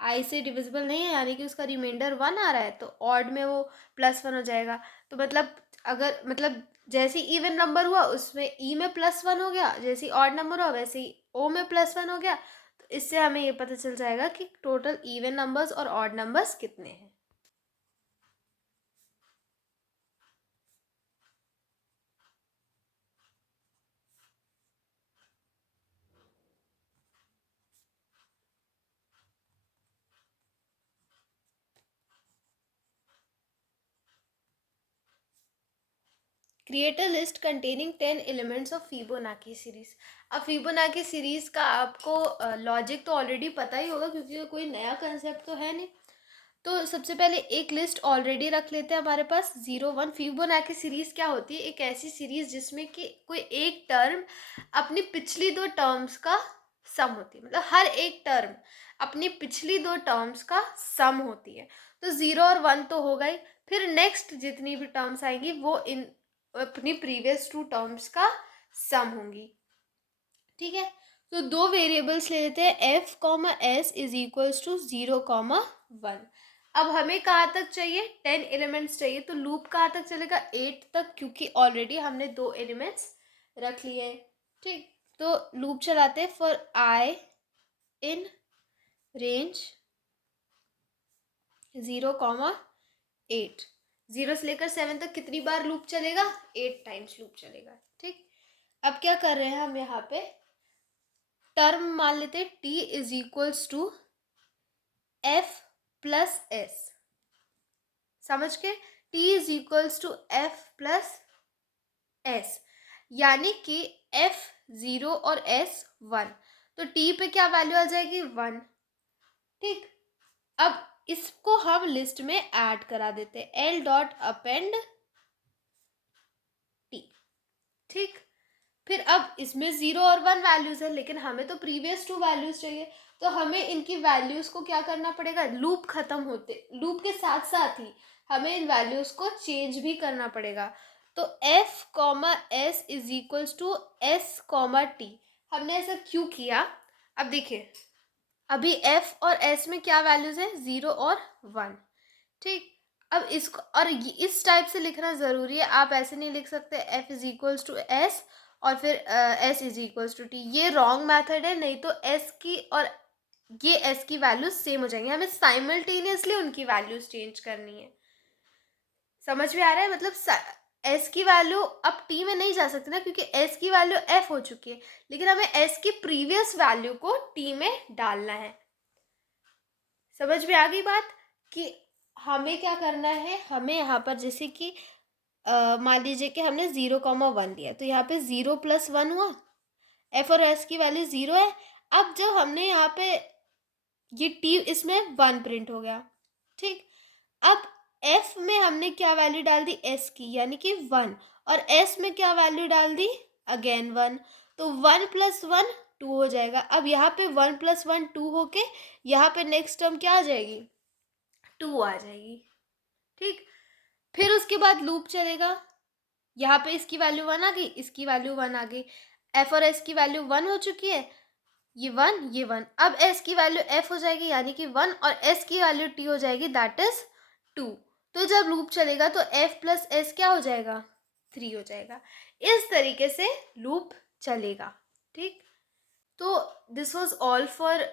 आई से डिविजिबल नहीं है यानी कि उसका रिमाइंडर 1 आ रहा है तो ऑड में वो +1 हो जाएगा। तो मतलब अगर मतलब जैसे इवन नंबर हुआ उसमें ई में +1 हो गया, जैसे ऑड नंबर हुआ वैसे ही ओ में +1 हो गया। तो इससे हमें ये पता चल जाएगा कि टोटल इवन नंबर्स और ऑड नंबर्स कितने हैं। Create a list containing 10 elements of Fibonacci series. अब फिबोनाची सीरीज का आपको लॉजिक तो ऑलरेडी पता ही होगा क्योंकि कोई नया कंसेप्ट तो है नहीं। तो सबसे पहले एक लिस्ट ऑलरेडी रख लेते हैं हमारे पास 0 1। फिबोनाची सीरीज क्या होती है, एक ऐसी सीरीज जिसमें कि कोई एक टर्म अपनी पिछली दो टर्म्स का सम होती है, मतलब हर एक टर्म अपनी पिछली दो टर्म्स का सम होती है। तो 0 और 1 तो हो गई, फिर नेक्स्ट जितनी भी टर्म्स आएंगी वो इन अपनी प्रीवियस 2 टर्म्स का सम होंगी। ठीक है, तो दो वेरिएबल्स ले लेते हैं, f comma s is equals to 0 1। अब हमें कहाँ तक चाहिए, 10 एलिमेंट्स चाहिए। तो लूप कहाँ तक चलेगा, 8 तक, क्योंकि ऑलरेडी हमने 2 एलिमेंट्स रख लिए हैं। ठीक, तो लूप चलाते हैं फॉर आई इन रेंज 0 8। 0 से लेकर 7 तक कितनी बार लूप चलेगा, 8 टाइम्स लूप चलेगा। ठीक, अब क्या कर रहे हैं हम यहाँ पे, टर्म मान लेते हैं t is equals to f plus s. समझ के, t is equals to f plus s, यानी कि f 0 और s 1। तो t पे क्या वैल्यू आ जाएगी, 1। ठीक, अब इसको हम लिस्ट में ऐड करा देते हैं, l डॉट अपेंड t। ठीक, फिर अब इसमें 0 और 1 वैल्यूज है लेकिन हमें तो प्रीवियस 2 वैल्यूज चाहिए। तो हमें इनकी वैल्यूज को क्या करना पड़ेगा, लूप खत्म होते लूप के साथ साथ ही हमें इन वैल्यूज को चेंज भी करना पड़ेगा। तो f comma s is equals to s comma t. हमने ऐसा क्यों किया, अब देखिए, अभी f और s में क्या वैल्यूज है, 0 और 1। ठीक, अब इसको और इस टाइप से लिखना ज़रूरी है, आप ऐसे नहीं लिख सकते f is equals to s और फिर s is equals to t. ये रॉन्ग मेथड है, नहीं तो s की और ये s की वैल्यूज सेम हो जाएंगे। हमें साइमल्टेनियसली उनकी वैल्यूज चेंज करनी है। समझ में आ रहा है, मतलब s की वैल्यू अब t में नहीं जा सकती ना, क्योंकि s की वैल्यू f हो चुकी है, लेकिन हमें s की प्रीवियस वैल्यू को t में डालना है। समझ में आ गई बात कि हमें क्या करना है, हमें यहाँ पर जैसे कि मान लीजिए कि हमने 0 1 लिया, तो यहाँ पे 0 + 1 हुआ, एफ और एस की वैल्यू 0 है। अब जब हमने यहाँ पे ये टी, इसमें 1 प्रिंट हो गया। ठीक, अब एफ में हमने क्या वैल्यू डाल दी, एस की, यानी कि 1, और एस में क्या वैल्यू डाल दी, अगेन 1। तो 1 + 1 2 हो जाएगा। अब यहाँ पे 1 + 1 2 होके यहाँ पे नेक्स्ट टर्म क्या आ जाएगी, 2 आ जाएगी। ठीक, फिर उसके बाद लूप चलेगा, यहाँ पे इसकी वैल्यू 1 आ गई, इसकी वैल्यू 1 आ गई, एफ और एस की वैल्यू 1 हो चुकी है, ये 1 ये 1। अब एस की वैल्यू एफ हो जाएगी यानी कि 1, और एस की वैल्यू टी हो जाएगी, दैट इज 2। तो जब लूप चलेगा तो एफ प्लस एस क्या हो जाएगा, 3 हो जाएगा। इस तरीके से लूप चलेगा। ठीक, तो this was all for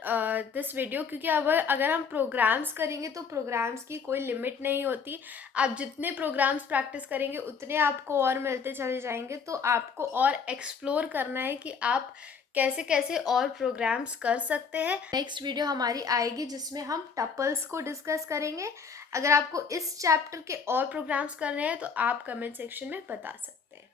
this video, क्योंकि अब अगर हम प्रोग्राम्स करेंगे तो प्रोग्राम्स की कोई लिमिट नहीं होती। आप जितने प्रोग्राम्स प्रैक्टिस करेंगे उतने आपको और मिलते चले जाएंगे। तो आपको और एक्सप्लोर करना है कि आप कैसे कैसे और प्रोग्राम्स कर सकते हैं। नेक्स्ट वीडियो हमारी आएगी जिसमें हम टपल्स को डिस्कस करेंगे। अगर आपको इस चैप्टर के और प्रोग्राम्स करने हैं तो आप कमेंट सेक्शन में बता सकते हैं।